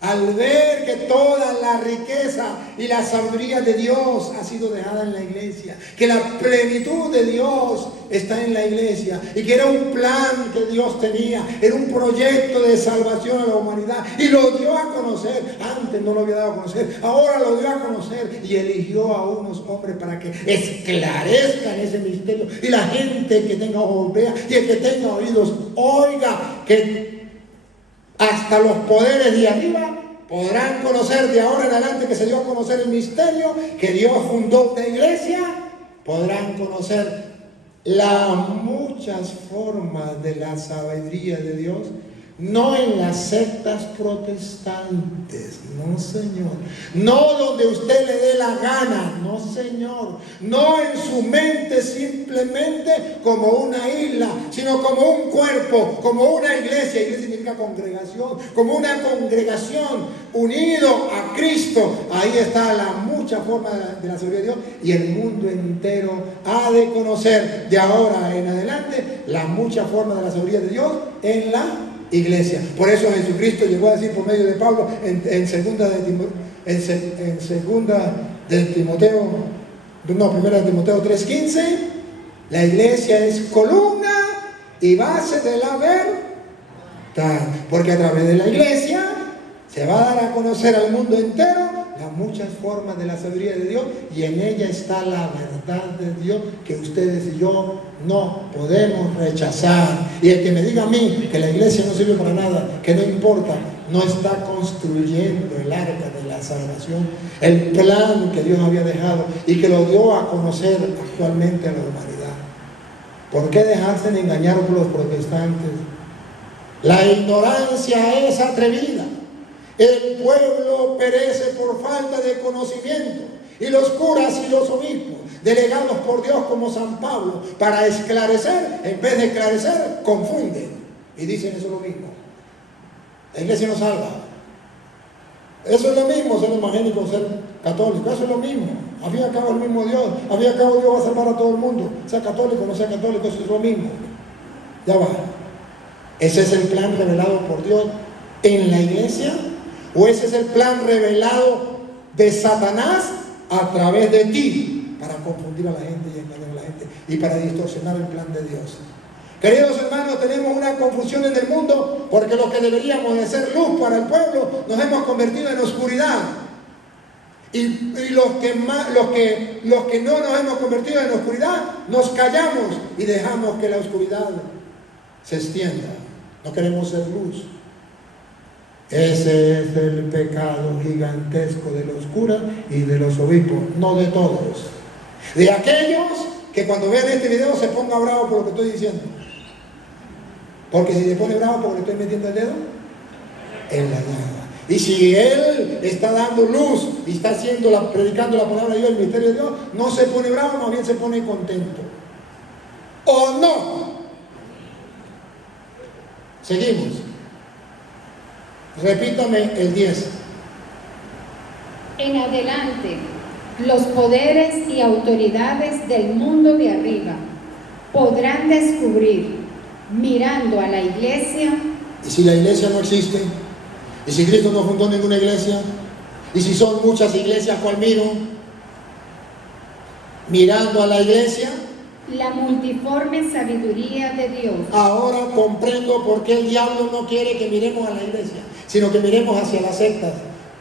al ver que toda la riqueza y la sabiduría de Dios ha sido dejada en la iglesia, que la plenitud de Dios está en la iglesia y que era un plan que Dios tenía, era un proyecto de salvación a la humanidad y lo dio a conocer. Antes no lo había dado a conocer, ahora lo dio a conocer y eligió a unos hombres para que esclarezcan ese misterio y la gente que tenga ojos vea y el que tenga oídos oiga, que hasta los poderes de arriba podrán conocer de ahora en adelante que se dio a conocer el misterio, que Dios fundó una iglesia, podrán conocer las muchas formas de la sabiduría de Dios, no en las sectas protestantes, no señor, no donde usted le dé la gana, no señor, no en su mente simplemente como una isla, sino como un cuerpo, como una iglesia. Iglesia significa congregación, como una congregación unido a Cristo. Ahí está la mucha forma de la sabiduría de Dios y el mundo entero ha de conocer de ahora en adelante la mucha forma de la sabiduría de Dios en la iglesia. Por eso Jesucristo llegó a decir por medio de Pablo en segunda de Timoteo, no, primera de Timoteo 3:15, la iglesia es columna y base de la verdad, porque a través de la iglesia se va a dar a conocer al mundo entero las muchas formas de la sabiduría de Dios y en ella está la verdad de Dios que ustedes y yo no podemos rechazar. Y el que me diga a mí que la iglesia no sirve para nada, que no importa, no está construyendo el arca de la salvación, el plan que Dios había dejado y que lo dio a conocer actualmente a la humanidad. ¿Por qué dejarse de engañar por los protestantes? La ignorancia es atrevida. El pueblo perece por falta de conocimiento y los curas y los obispos, delegados por Dios como San Pablo, para esclarecer, en vez de esclarecer, confunden y dicen eso es lo mismo. La iglesia no salva. Eso es lo mismo ser evangélico, ser católico, eso es lo mismo. Al fin y al cabo el mismo Dios, al fin y al cabo Dios va a salvar a todo el mundo, sea católico o no sea católico, eso es lo mismo. Ya va. Ese es el plan revelado por Dios en la iglesia. ¿O ese es el plan revelado de Satanás a través de ti para confundir a la gente y engañar a la gente y para distorsionar el plan de Dios? Queridos hermanos, tenemos una confusión en el mundo porque lo que deberíamos de ser luz para el pueblo nos hemos convertido en oscuridad. Y los que no nos hemos convertido en oscuridad, nos callamos y dejamos que la oscuridad se extienda. No queremos ser luz. Ese es el pecado gigantesco de los curas y de los obispos, no de todos. De aquellos que cuando vean este video se ponga bravo por lo que estoy diciendo. Porque si se pone bravo porque le estoy metiendo el dedo en la llaga. Y si él está dando luz y está predicando la palabra de Dios, el misterio de Dios, no se pone bravo, más bien se pone contento. ¿O no? Seguimos. Repítame el 10. En adelante, los poderes y autoridades del mundo de arriba podrán descubrir, mirando a la iglesia. ¿Y si la iglesia no existe? ¿Y si Cristo no fundó ninguna iglesia? ¿Y si son muchas iglesias, cuál miro? Mirando a la iglesia. La multiforme sabiduría de Dios. Ahora comprendo por qué el diablo no quiere que miremos a la iglesia, sino que miremos hacia las sectas,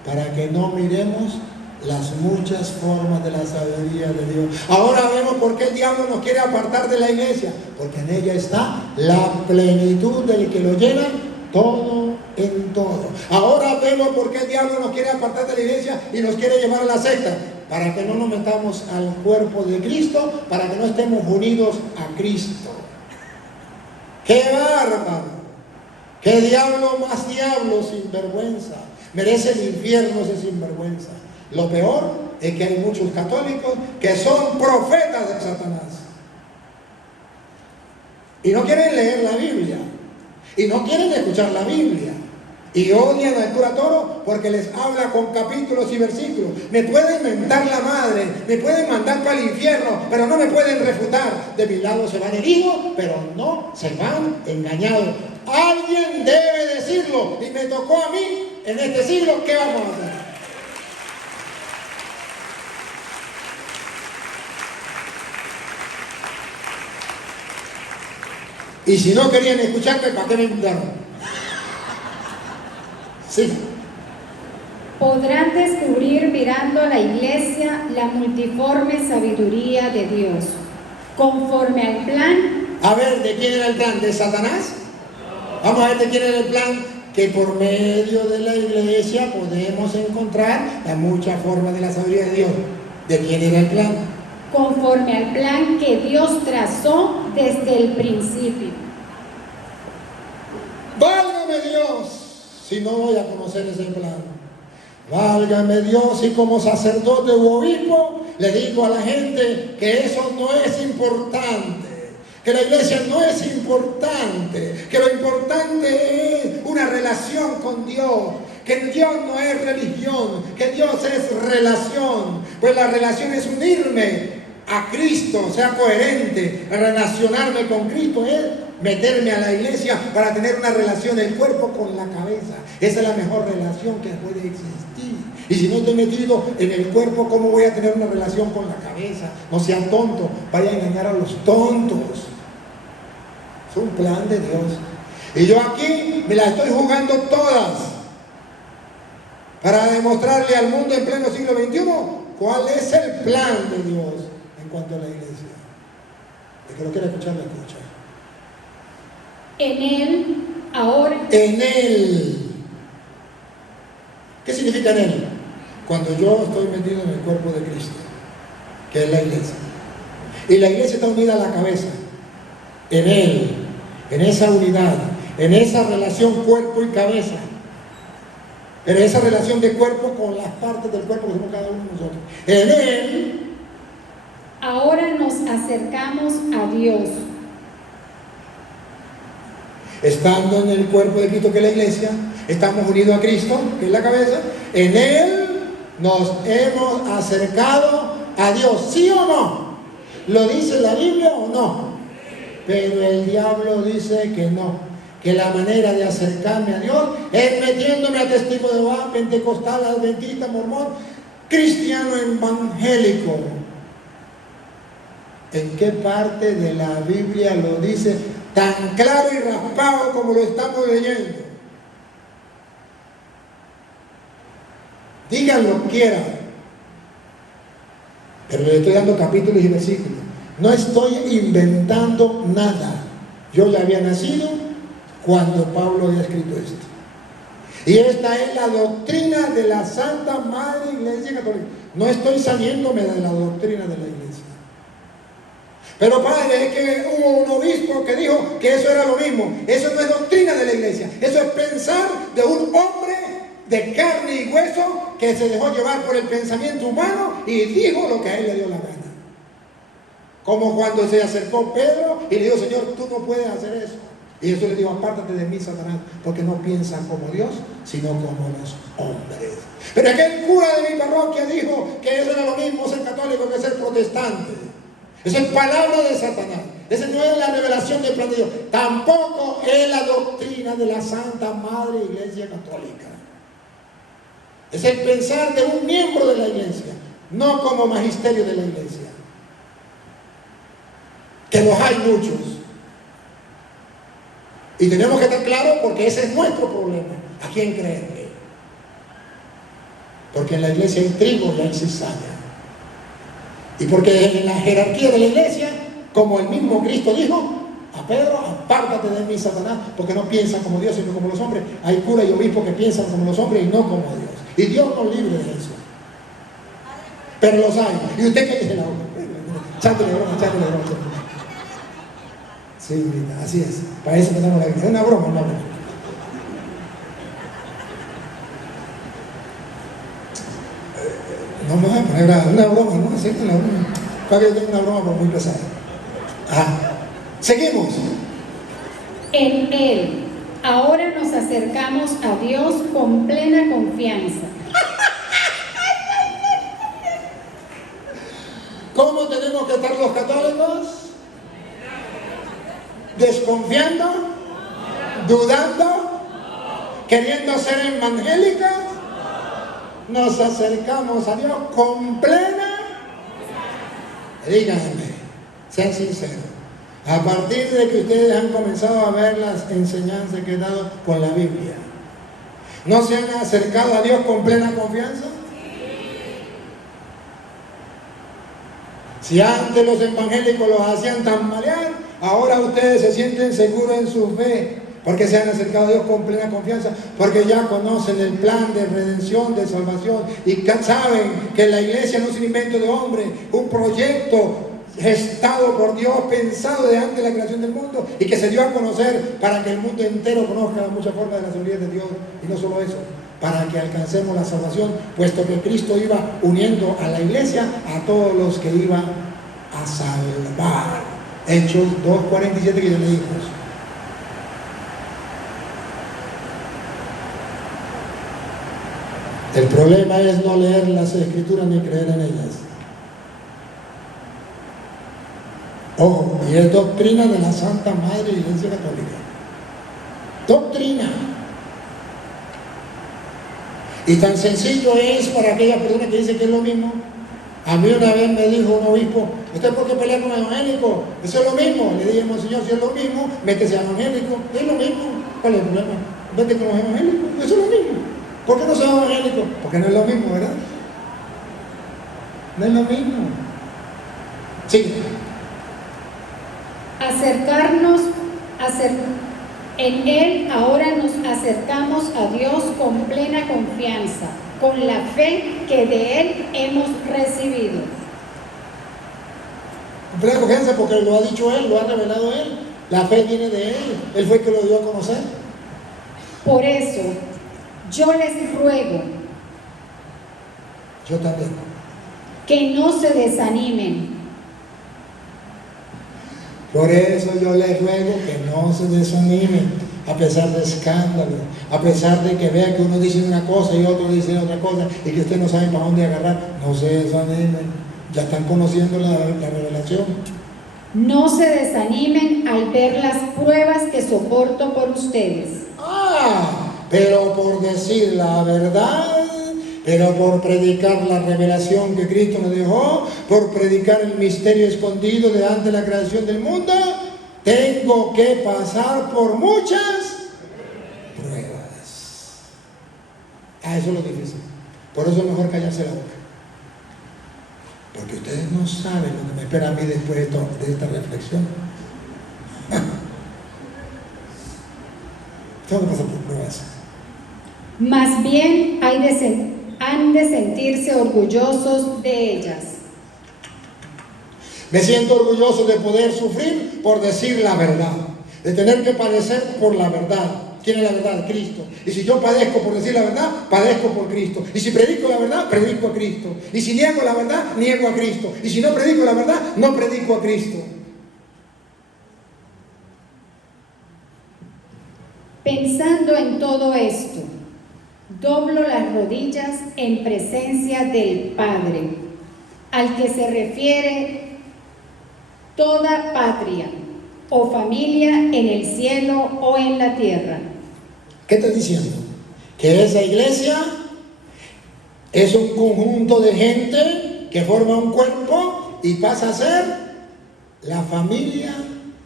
para que no miremos las muchas formas de la sabiduría de Dios. Ahora vemos por qué el diablo nos quiere apartar de la iglesia, porque en ella está la plenitud del que lo llena todo en todo. Ahora vemos por qué el diablo nos quiere apartar de la iglesia y nos quiere llevar a la secta, para que no nos metamos al cuerpo de Cristo, para que no estemos unidos a Cristo. ¡Qué bárbaro! ¡Qué diablo más diablo sinvergüenza! Merece el infierno ese sinvergüenza. Lo peor es que hay muchos católicos que son profetas de Satanás. Y no quieren leer la Biblia. Y no quieren escuchar la Biblia. Y odian al cura Toro porque les habla con capítulos y versículos. Me pueden mentar la madre, me pueden mandar para el infierno, pero no me pueden refutar. De mi lado se van heridos, pero no se van engañados. Alguien debe decirlo. Y me tocó a mí en este siglo. ¿Qué vamos a hacer? Y si no querían escucharme, ¿para qué me invitaron? Sí. Podrán descubrir mirando a la iglesia la multiforme sabiduría de Dios, conforme al plan. A ver, ¿de quién era el plan? ¿De Satanás? Vamos a ver de quién era el plan. Que por medio de la iglesia podemos encontrar la mucha forma de la sabiduría de Dios. ¿De quién era el plan? Conforme al plan que Dios trazó desde el principio. ¡Válgame Dios! Si no voy a conocer ese plan. Válgame Dios, y como sacerdote u obispo le digo a la gente que eso no es importante, que la iglesia no es importante, que lo importante es una relación con Dios, que Dios no es religión, que Dios es relación, pues la relación es unirme a Cristo, sea coherente, relacionarme con Cristo es meterme a la iglesia para tener una relación el cuerpo con la cabeza. Esa es la mejor relación que puede existir. Y si no estoy metido en el cuerpo, ¿cómo voy a tener una relación con la cabeza? No sean tontos, vaya a engañar a los tontos. Es un plan de Dios. Y yo aquí me la estoy jugando todas para demostrarle al mundo en pleno siglo XXI cuál es el plan de Dios en cuanto a la iglesia. El que lo quiera escuchar, lo escucha. En Él, ahora. En Él. ¿Qué significa en Él? Cuando yo estoy metido en el cuerpo de Cristo, que es la iglesia. Y la iglesia está unida a la cabeza. En Él, en esa unidad, en esa relación cuerpo y cabeza. En esa relación de cuerpo con las partes del cuerpo que somos cada uno de nosotros. En Él. Ahora nos acercamos a Dios. Estando en el cuerpo de Cristo, que es la iglesia, estamos unidos a Cristo, que es la cabeza. En Él nos hemos acercado a Dios. ¿Sí o no? ¿Lo dice la Biblia o no? Pero el diablo dice que no. Que la manera de acercarme a Dios es metiéndome a testigo de Jehová, pentecostal, adventista, mormón, cristiano evangélico. ¿En qué parte de la Biblia lo dice tan claro y raspado como lo estamos leyendo? Díganlo quieran, pero le estoy dando capítulos y versículos. No estoy inventando nada. Yo ya había nacido cuando Pablo había escrito esto. Y esta es la doctrina de la Santa Madre Iglesia Católica. No estoy saliéndome de la doctrina de la Iglesia. Pero padre, es que hubo un obispo que dijo que eso era lo mismo. Eso no es doctrina de la iglesia. Eso es pensar de un hombre de carne y hueso que se dejó llevar por el pensamiento humano y dijo lo que a él le dio la gana. Como cuando se acercó Pedro y le dijo: Señor, tú no puedes hacer eso. Y Jesús le dijo: apártate de mí, Satanás, porque no piensan como Dios, sino como los hombres. Pero aquel cura de mi parroquia dijo que eso era lo mismo ser católico que ser protestante. Esa es palabra de Satanás. Esa no es la revelación del plan de Dios. Tampoco es la doctrina de la Santa Madre Iglesia Católica. Es el pensar de un miembro de la iglesia, no como magisterio de la iglesia. Que los hay muchos. Y tenemos que estar claros porque ese es nuestro problema. ¿A quién creerle? Porque en la iglesia hay trigo y hay cizaña. Y porque en la jerarquía de la iglesia, como el mismo Cristo dijo a Pedro: apártate de mí, Satanás, porque no piensan como Dios, sino como los hombres. Hay curas y obispos que piensan como los hombres y no como Dios. Y Dios nos libre de eso. pero los hay. Y usted que dice la boca. Echándole broma. Sí, mira, así es. Para eso tenemos la Biblia. Es una broma. No me voy a poner una broma, ¿no? Así que una broma. Para que yo tenga una broma por muy pesada. Ajá. Seguimos. En Él, ahora nos acercamos a Dios con plena confianza. ¿Cómo tenemos que estar los católicos? ¿Desconfiando? ¿Dudando? ¿Queriendo ser evangélicos? Nos acercamos a Dios con plena. Díganme, sean sinceros. A partir de que ustedes han comenzado a ver las enseñanzas que he dado con la Biblia, ¿no se han acercado a Dios con plena confianza? Si antes los evangélicos los hacían tambalear, ahora ustedes se sienten seguros en su fe, porque se han acercado a Dios con plena confianza, porque ya conocen el plan de redención, de salvación, y saben que la iglesia no es un invento de hombre, un proyecto gestado por Dios, pensado de antes de la creación del mundo, y que se dio a conocer para que el mundo entero conozca muchas formas de la sabiduría de Dios. Y no solo eso, para que alcancemos la salvación, puesto que Cristo iba uniendo a la iglesia a todos los que iban a salvar. Hechos 2:47 que yo le dije. El problema es no leer las escrituras ni creer en ellas. Ojo, y es doctrina de la Santa Madre Iglesia Católica. Doctrina. Y tan sencillo es para aquella persona que dice que es lo mismo. A mí una vez me dijo un obispo: ¿usted por qué pelea con evangélico? Eso es lo mismo. Le dije: Monseñor, si es lo mismo, métese a evangélico. Es lo mismo. ¿Cuál es el problema? Vete con los evangélicos. Eso es lo mismo. ¿Por qué no soy evangélico? Porque no es lo mismo, ¿verdad? No es lo mismo. Sí. En Él ahora nos acercamos a Dios con plena confianza, con la fe que de Él hemos recibido. Con plena confianza porque lo ha dicho Él, lo ha revelado Él. La fe viene de Él. Él fue el que lo dio a conocer. Por eso, yo les ruego. Yo también. Que no se desanimen. Por eso yo les ruego que no se desanimen, a pesar de escándalos, a pesar de que vean que uno dice una cosa y otro dice otra cosa y que usted no sabe para dónde agarrar. No se desanimen, ya están conociendo la revelación. No se desanimen al ver las pruebas que soporto por ustedes. Pero por decir la verdad, pero por predicar la revelación que Cristo nos dejó, por predicar el misterio escondido de antes de la creación del mundo, tengo que pasar por muchas pruebas. Eso es lo difícil. Por eso es mejor callarse la boca. Porque ustedes no saben lo que me espera a mí después de esta reflexión. Tengo que pasar por pruebas. Más bien han de sentirse orgullosos de ellas. Me siento orgulloso de poder sufrir por decir la verdad, de tener que padecer por la verdad. ¿Quién es la verdad? Cristo. Y si yo padezco por decir la verdad, padezco por Cristo. Y si predico la verdad, predico a Cristo. Y si niego la verdad, niego a Cristo. Y si no predico la verdad, no predico a Cristo. Pensando en todo esto, doblo las rodillas en presencia del Padre, al que se refiere toda patria o familia en el cielo o en la tierra. ¿Qué está diciendo? Que esa iglesia es un conjunto de gente que forma un cuerpo y pasa a ser la familia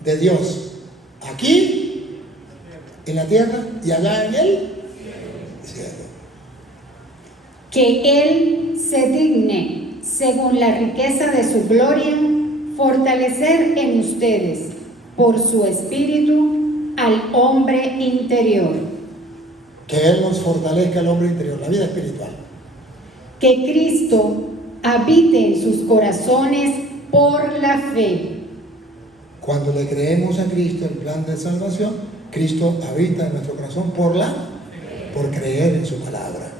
de Dios. Aquí, en la tierra, y allá en el cielo. Que Él se digne, según la riqueza de su gloria, fortalecer en ustedes, por su espíritu, al hombre interior. Que Él nos fortalezca al hombre interior, la vida espiritual. Que Cristo habite en sus corazones por la fe. Cuando le creemos a Cristo el plan de salvación, Cristo habita en nuestro corazón por creer en su palabra.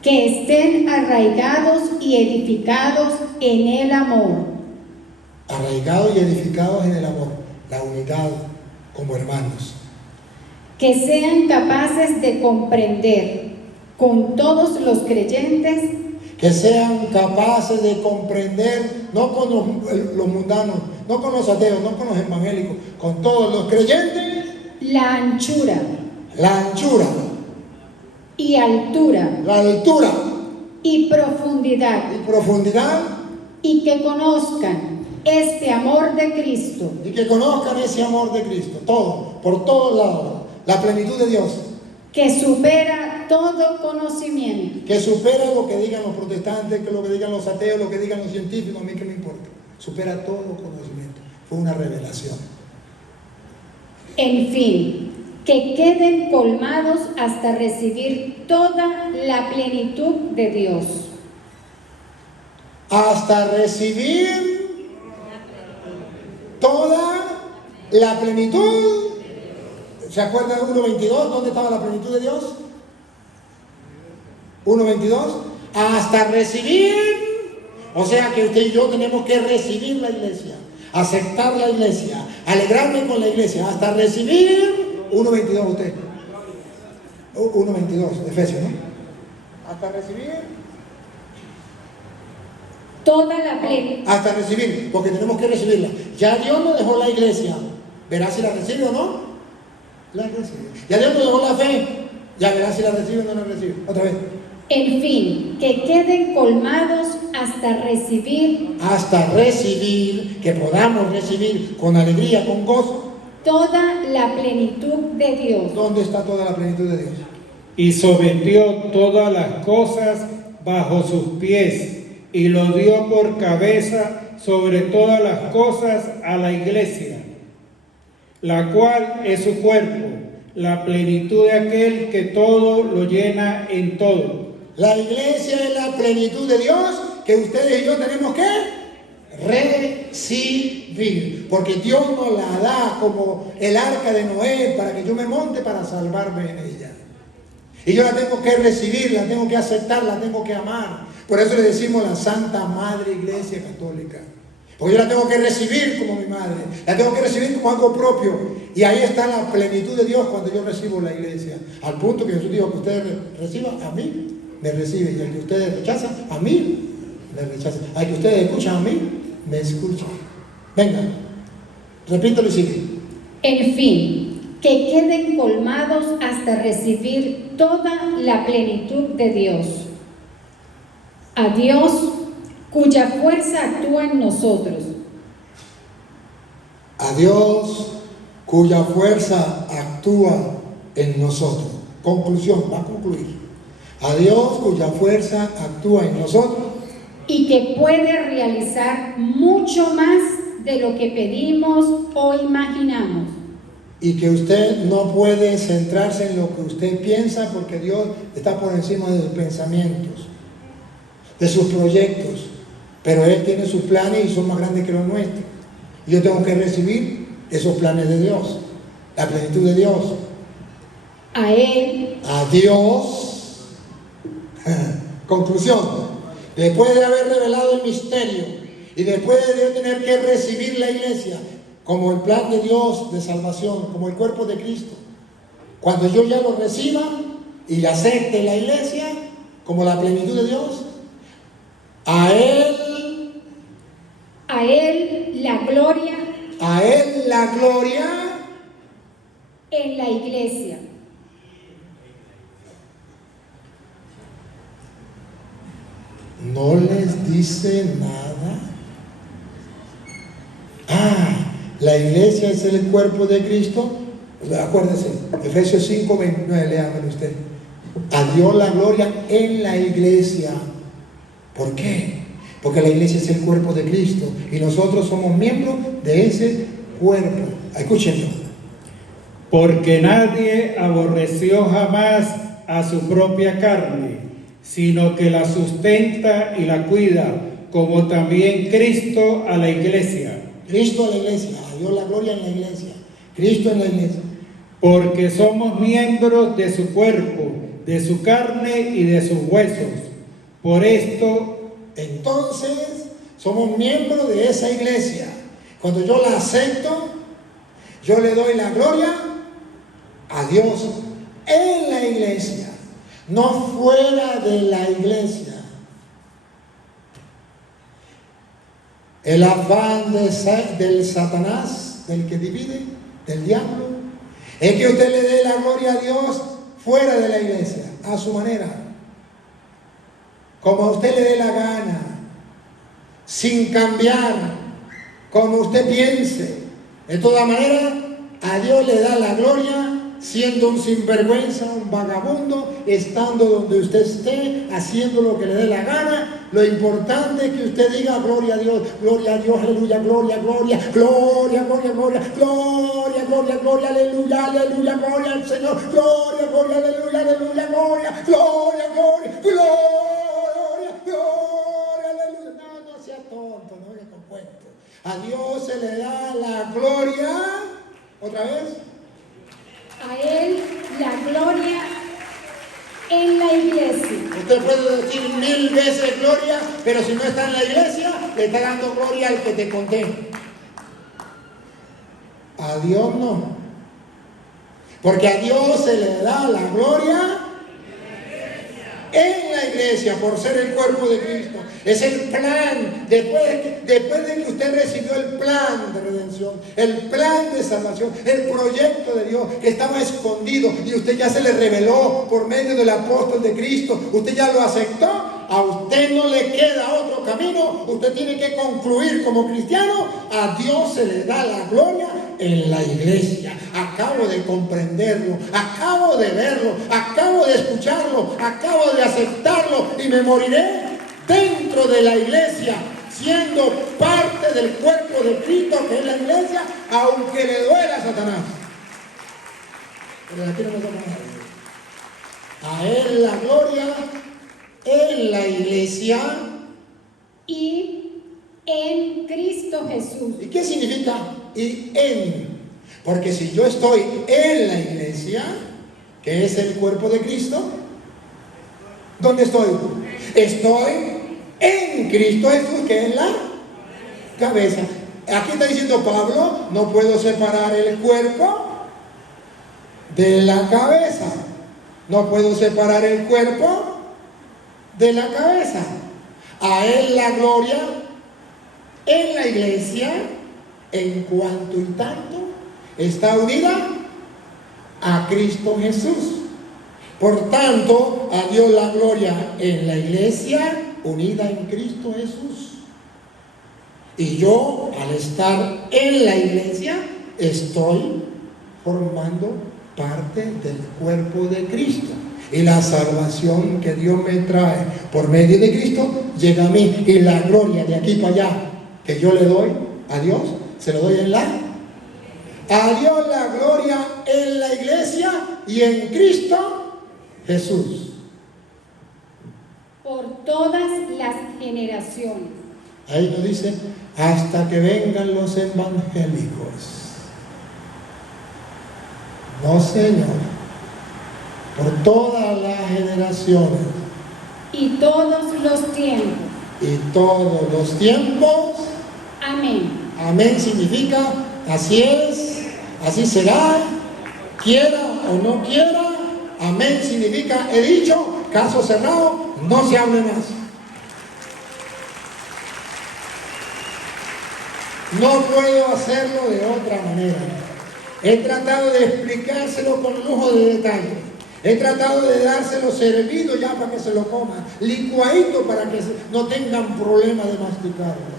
Que estén arraigados y edificados en el amor. Arraigados y edificados en el amor, la unidad como hermanos. Que sean capaces de comprender con todos los creyentes, Que sean capaces de comprender, no con los mundanos, no con los ateos, no con los evangélicos, con todos los creyentes, la anchura la anchura, y altura la altura y profundidad, y profundidad, y que conozcan este amor de Cristo, y que conozcan ese amor de Cristo, todo, por todos lados, la plenitud de Dios, que supera todo conocimiento, que supera lo que digan los protestantes, que lo que digan los ateos, lo que digan los científicos, a mí que me importa, supera todo conocimiento, fue una revelación. en fin, que queden colmados hasta recibir toda la plenitud de Dios. Hasta recibir toda la plenitud. ¿Se acuerdan de 1.22? ¿Dónde estaba la plenitud de Dios? 1.22. Hasta recibir. O sea que usted y yo tenemos que recibir la iglesia, aceptar la iglesia, alegrarme con la iglesia, hasta recibir. 1.22 usted. 1.22, Efesios, ¿no? Hasta recibir. Toda la plenitud. Hasta recibir, porque tenemos que recibirla. Ya Dios nos dejó la iglesia. Verás si la recibe o no. La recibe. Ya Dios nos dejó la fe. Ya verás si la recibe o no la recibe. Otra vez. En fin, que queden colmados hasta recibir Hasta recibir, que podamos recibir con alegría, con gozo. toda la plenitud de Dios. ¿Dónde está toda la plenitud de Dios? Y sometió todas las cosas bajo sus pies, y lo dio por cabeza sobre todas las cosas a la iglesia, la cual es su cuerpo, la plenitud de aquel que todo lo llena en todo. La iglesia es la plenitud de Dios que ustedes y yo tenemos que recibir, porque Dios nos la da como el arca de Noé para que yo me monte para salvarme en ella. Y yo la tengo que recibir, la tengo que aceptar, la tengo que amar. Por eso le decimos la Santa Madre Iglesia Católica. Porque yo la tengo que recibir como mi madre, la tengo que recibir como algo propio. Y ahí está la plenitud de Dios cuando yo recibo la iglesia. Al punto que Jesús dijo que ustedes reciban, a mí me reciben. Y al que ustedes rechazan, a mí me rechazan. Al que ustedes escuchan, a mí me escuchan. Venga, repítelo y sigue. En fin, que queden colmados hasta recibir toda la plenitud de Dios. A Dios, cuya fuerza actúa en nosotros. A Dios, cuya fuerza actúa en nosotros. Conclusión, va a concluir. A Dios, cuya fuerza actúa en nosotros. Y que puede realizar mucho más de lo que pedimos o imaginamos. Y que usted no puede centrarse en lo que usted piensa, porque Dios está por encima de sus pensamientos, de sus proyectos, pero Él tiene sus planes y son más grandes que los nuestros. Y yo tengo que recibir esos planes de Dios, la plenitud de Dios. A Él, A Dios. Conclusión, después de haber revelado el misterio y después de tener que recibir la iglesia como el plan de Dios de salvación, como el cuerpo de Cristo, cuando yo ya lo reciba y acepte la iglesia como la plenitud de Dios, a Él la gloria en la iglesia. no les dice nada. La iglesia es el cuerpo de Cristo. Acuérdense, Efesios 5:29, léamelo usted. A Dios la gloria en la iglesia. ¿Por qué? Porque la iglesia es el cuerpo de Cristo y nosotros somos miembros de ese cuerpo. Escúchenlo. Porque nadie aborreció jamás a su propia carne, sino que la sustenta y la cuida, como también Cristo a la iglesia. Cristo a la iglesia, a Dios la gloria en la iglesia, Cristo en la iglesia. Porque somos miembros de su cuerpo, de su carne y de sus huesos. Por esto, entonces, somos miembros de esa iglesia. Cuando yo la acepto, yo le doy la gloria a Dios en la iglesia, no fuera de la iglesia. El afán del Satanás, del que divide, del diablo, es que usted le dé la gloria a Dios fuera de la iglesia, a su manera, como a usted le dé la gana, sin cambiar, como usted piense. De toda manera, a Dios le da la gloria siendo un sinvergüenza, un vagabundo, estando donde usted esté, haciendo lo que le dé la gana. Lo importante es que usted diga gloria a Dios, aleluya, gloria, gloria, gloria, gloria, gloria, gloria, gloria, gloria, aleluya, aleluya, gloria al Señor, gloria, gloria, aleluya, aleluya, gloria, gloria, gloria, gloria, gloria, aleluya. No sea tonto, no venga con cuentos. A Dios se le da la gloria, otra vez. A Él la gloria en la iglesia. Usted puede decir 1000 veces gloria, pero si no está en la iglesia, le está dando gloria al que te conté. A Dios no. Porque a Dios se le da la gloria en la iglesia por ser el cuerpo de Cristo. Es el plan, después de que usted recibió el plan de redención, el plan de salvación, el proyecto de Dios que estaba escondido y usted ya se le reveló por medio del apóstol de Cristo, usted ya lo aceptó. A usted no le queda otro camino, usted tiene que concluir como cristiano. A Dios se le da la gloria en la iglesia. Acabo de comprenderlo, acabo de verlo, acabo de escucharlo, acabo de aceptarlo y me moriré dentro de la iglesia, siendo parte del cuerpo de Cristo que es la iglesia, aunque le duela a Satanás. Pero aquí no me toca nada. A Él la gloria en la iglesia y en Cristo Jesús. ¿Y qué significa y en? Porque si yo estoy en la iglesia, que es el cuerpo de Cristo, ¿dónde estoy? Estoy en Cristo Jesús, que es la cabeza. Aquí está diciendo Pablo, no puedo separar el cuerpo de la cabeza. No puedo separar el cuerpo de la cabeza. A Él la gloria en la iglesia, en cuanto y tanto está unida a Cristo Jesús. Por tanto, a Dios la gloria en la iglesia, unida en Cristo Jesús. Y yo, al estar en la iglesia, estoy formando parte del cuerpo de Cristo. Y la salvación que Dios me trae por medio de Cristo llega a mí. Y la gloria de aquí para allá que yo le doy a Dios, se lo doy en la. A Dios la gloria en la iglesia y en Cristo Jesús. Por todas las generaciones. Ahí nos dice, hasta que vengan los evangélicos. No, Señor. Por todas las generaciones. Y todos los tiempos. Y todos los tiempos. Amén. Amén significa así es, así será, quiera o no quiera. Amén significa he dicho, caso cerrado, no se hable más. No puedo hacerlo de otra manera. He tratado de explicárselo con lujo de detalle. He tratado de dárselo servido ya para que se lo coman, licuadito para que no tengan problema de masticarlo.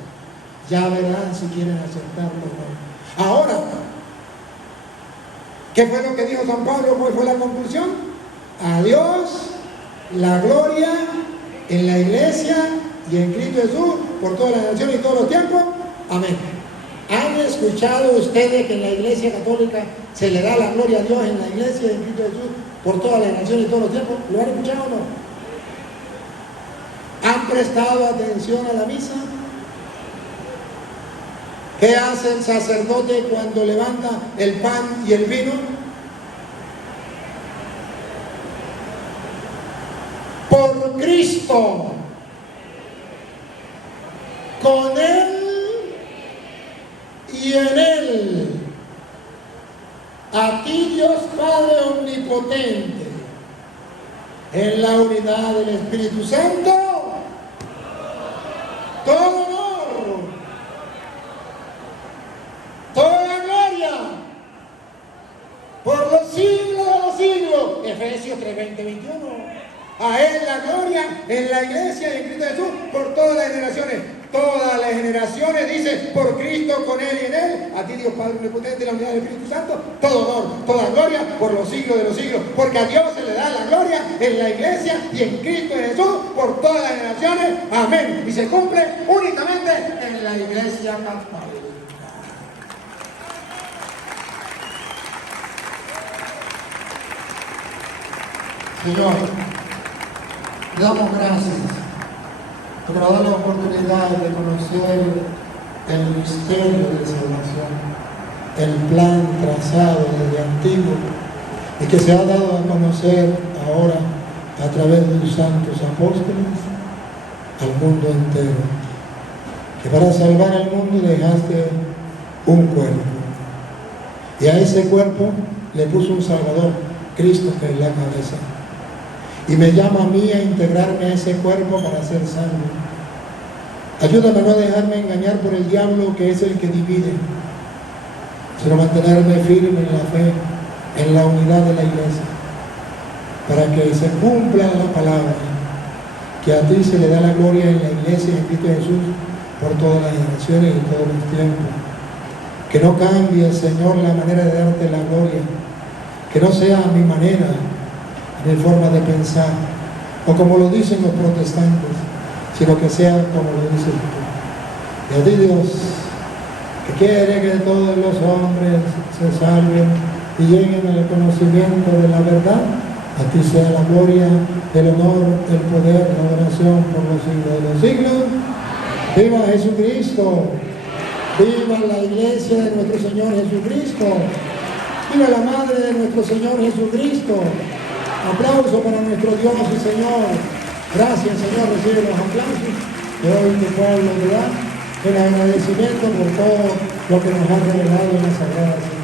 Ya verán si quieren aceptarlo o no. Ahora, ¿qué fue lo que dijo San Pablo? ¿Cuál fue la conclusión? A Dios la gloria en la iglesia y en Cristo Jesús por toda la nación y todos los tiempos. Amén. ¿Han escuchado ustedes que en la iglesia católica se le da la gloria a Dios en la iglesia y en Cristo Jesús por toda la nación y todos los tiempos? ¿Lo han escuchado o no? ¿Han prestado atención a la misa? ¿Qué hace el sacerdote cuando levanta el pan y el vino? Por Cristo, con Él y en Él, a ti Dios Padre Omnipotente, en la unidad del Espíritu Santo, todo honor, toda gloria, por los siglos de los siglos. Efesios 3:20-21. A Él la gloria en la iglesia y en Cristo Jesús por todas las generaciones. Todas las generaciones, dice, por Cristo, con Él y en Él, a ti Dios Padre Omnipotente, la unidad del Espíritu Santo, todo honor, toda gloria por los siglos de los siglos, porque a Dios se le da la gloria en la iglesia y en Cristo Jesús por todas las generaciones. Amén. Y se cumple únicamente en la iglesia católica. Señor, te damos gracias por dar la oportunidad de conocer el misterio de salvación, el plan trazado desde antiguo y que se ha dado a conocer ahora a través de tus santos apóstoles al mundo entero. Que para salvar al mundo dejaste un cuerpo y a ese cuerpo le puso un Salvador, Cristo, que es la cabeza. Y me llama a mí a integrarme a ese cuerpo para ser salvo. Ayúdame a no dejarme engañar por el diablo, que es el que divide, sino mantenerme firme en la fe, en la unidad de la iglesia, para que se cumpla la palabra, que a ti se le da la gloria en la iglesia y en Cristo Jesús por todas las generaciones y todos los tiempos. Que no cambie, Señor, la manera de darte la gloria, que no sea a mi manera, de forma de pensar, o como lo dicen los protestantes, sino que sea como lo dices tú. Y a ti, Dios, que quiere que todos los hombres se salven y lleguen al conocimiento de la verdad, a ti sea la gloria, el honor, el poder, la adoración por los siglos de los siglos. ¡Viva Jesucristo! ¡Viva la iglesia de nuestro Señor Jesucristo! ¡Viva la madre de nuestro Señor Jesucristo! Aplauso para nuestro Dios y Señor. Gracias, Señor, recibe los aplausos que hoy tu pueblo te da, el agradecimiento por todo lo que nos ha revelado en la Sagrada Escritura.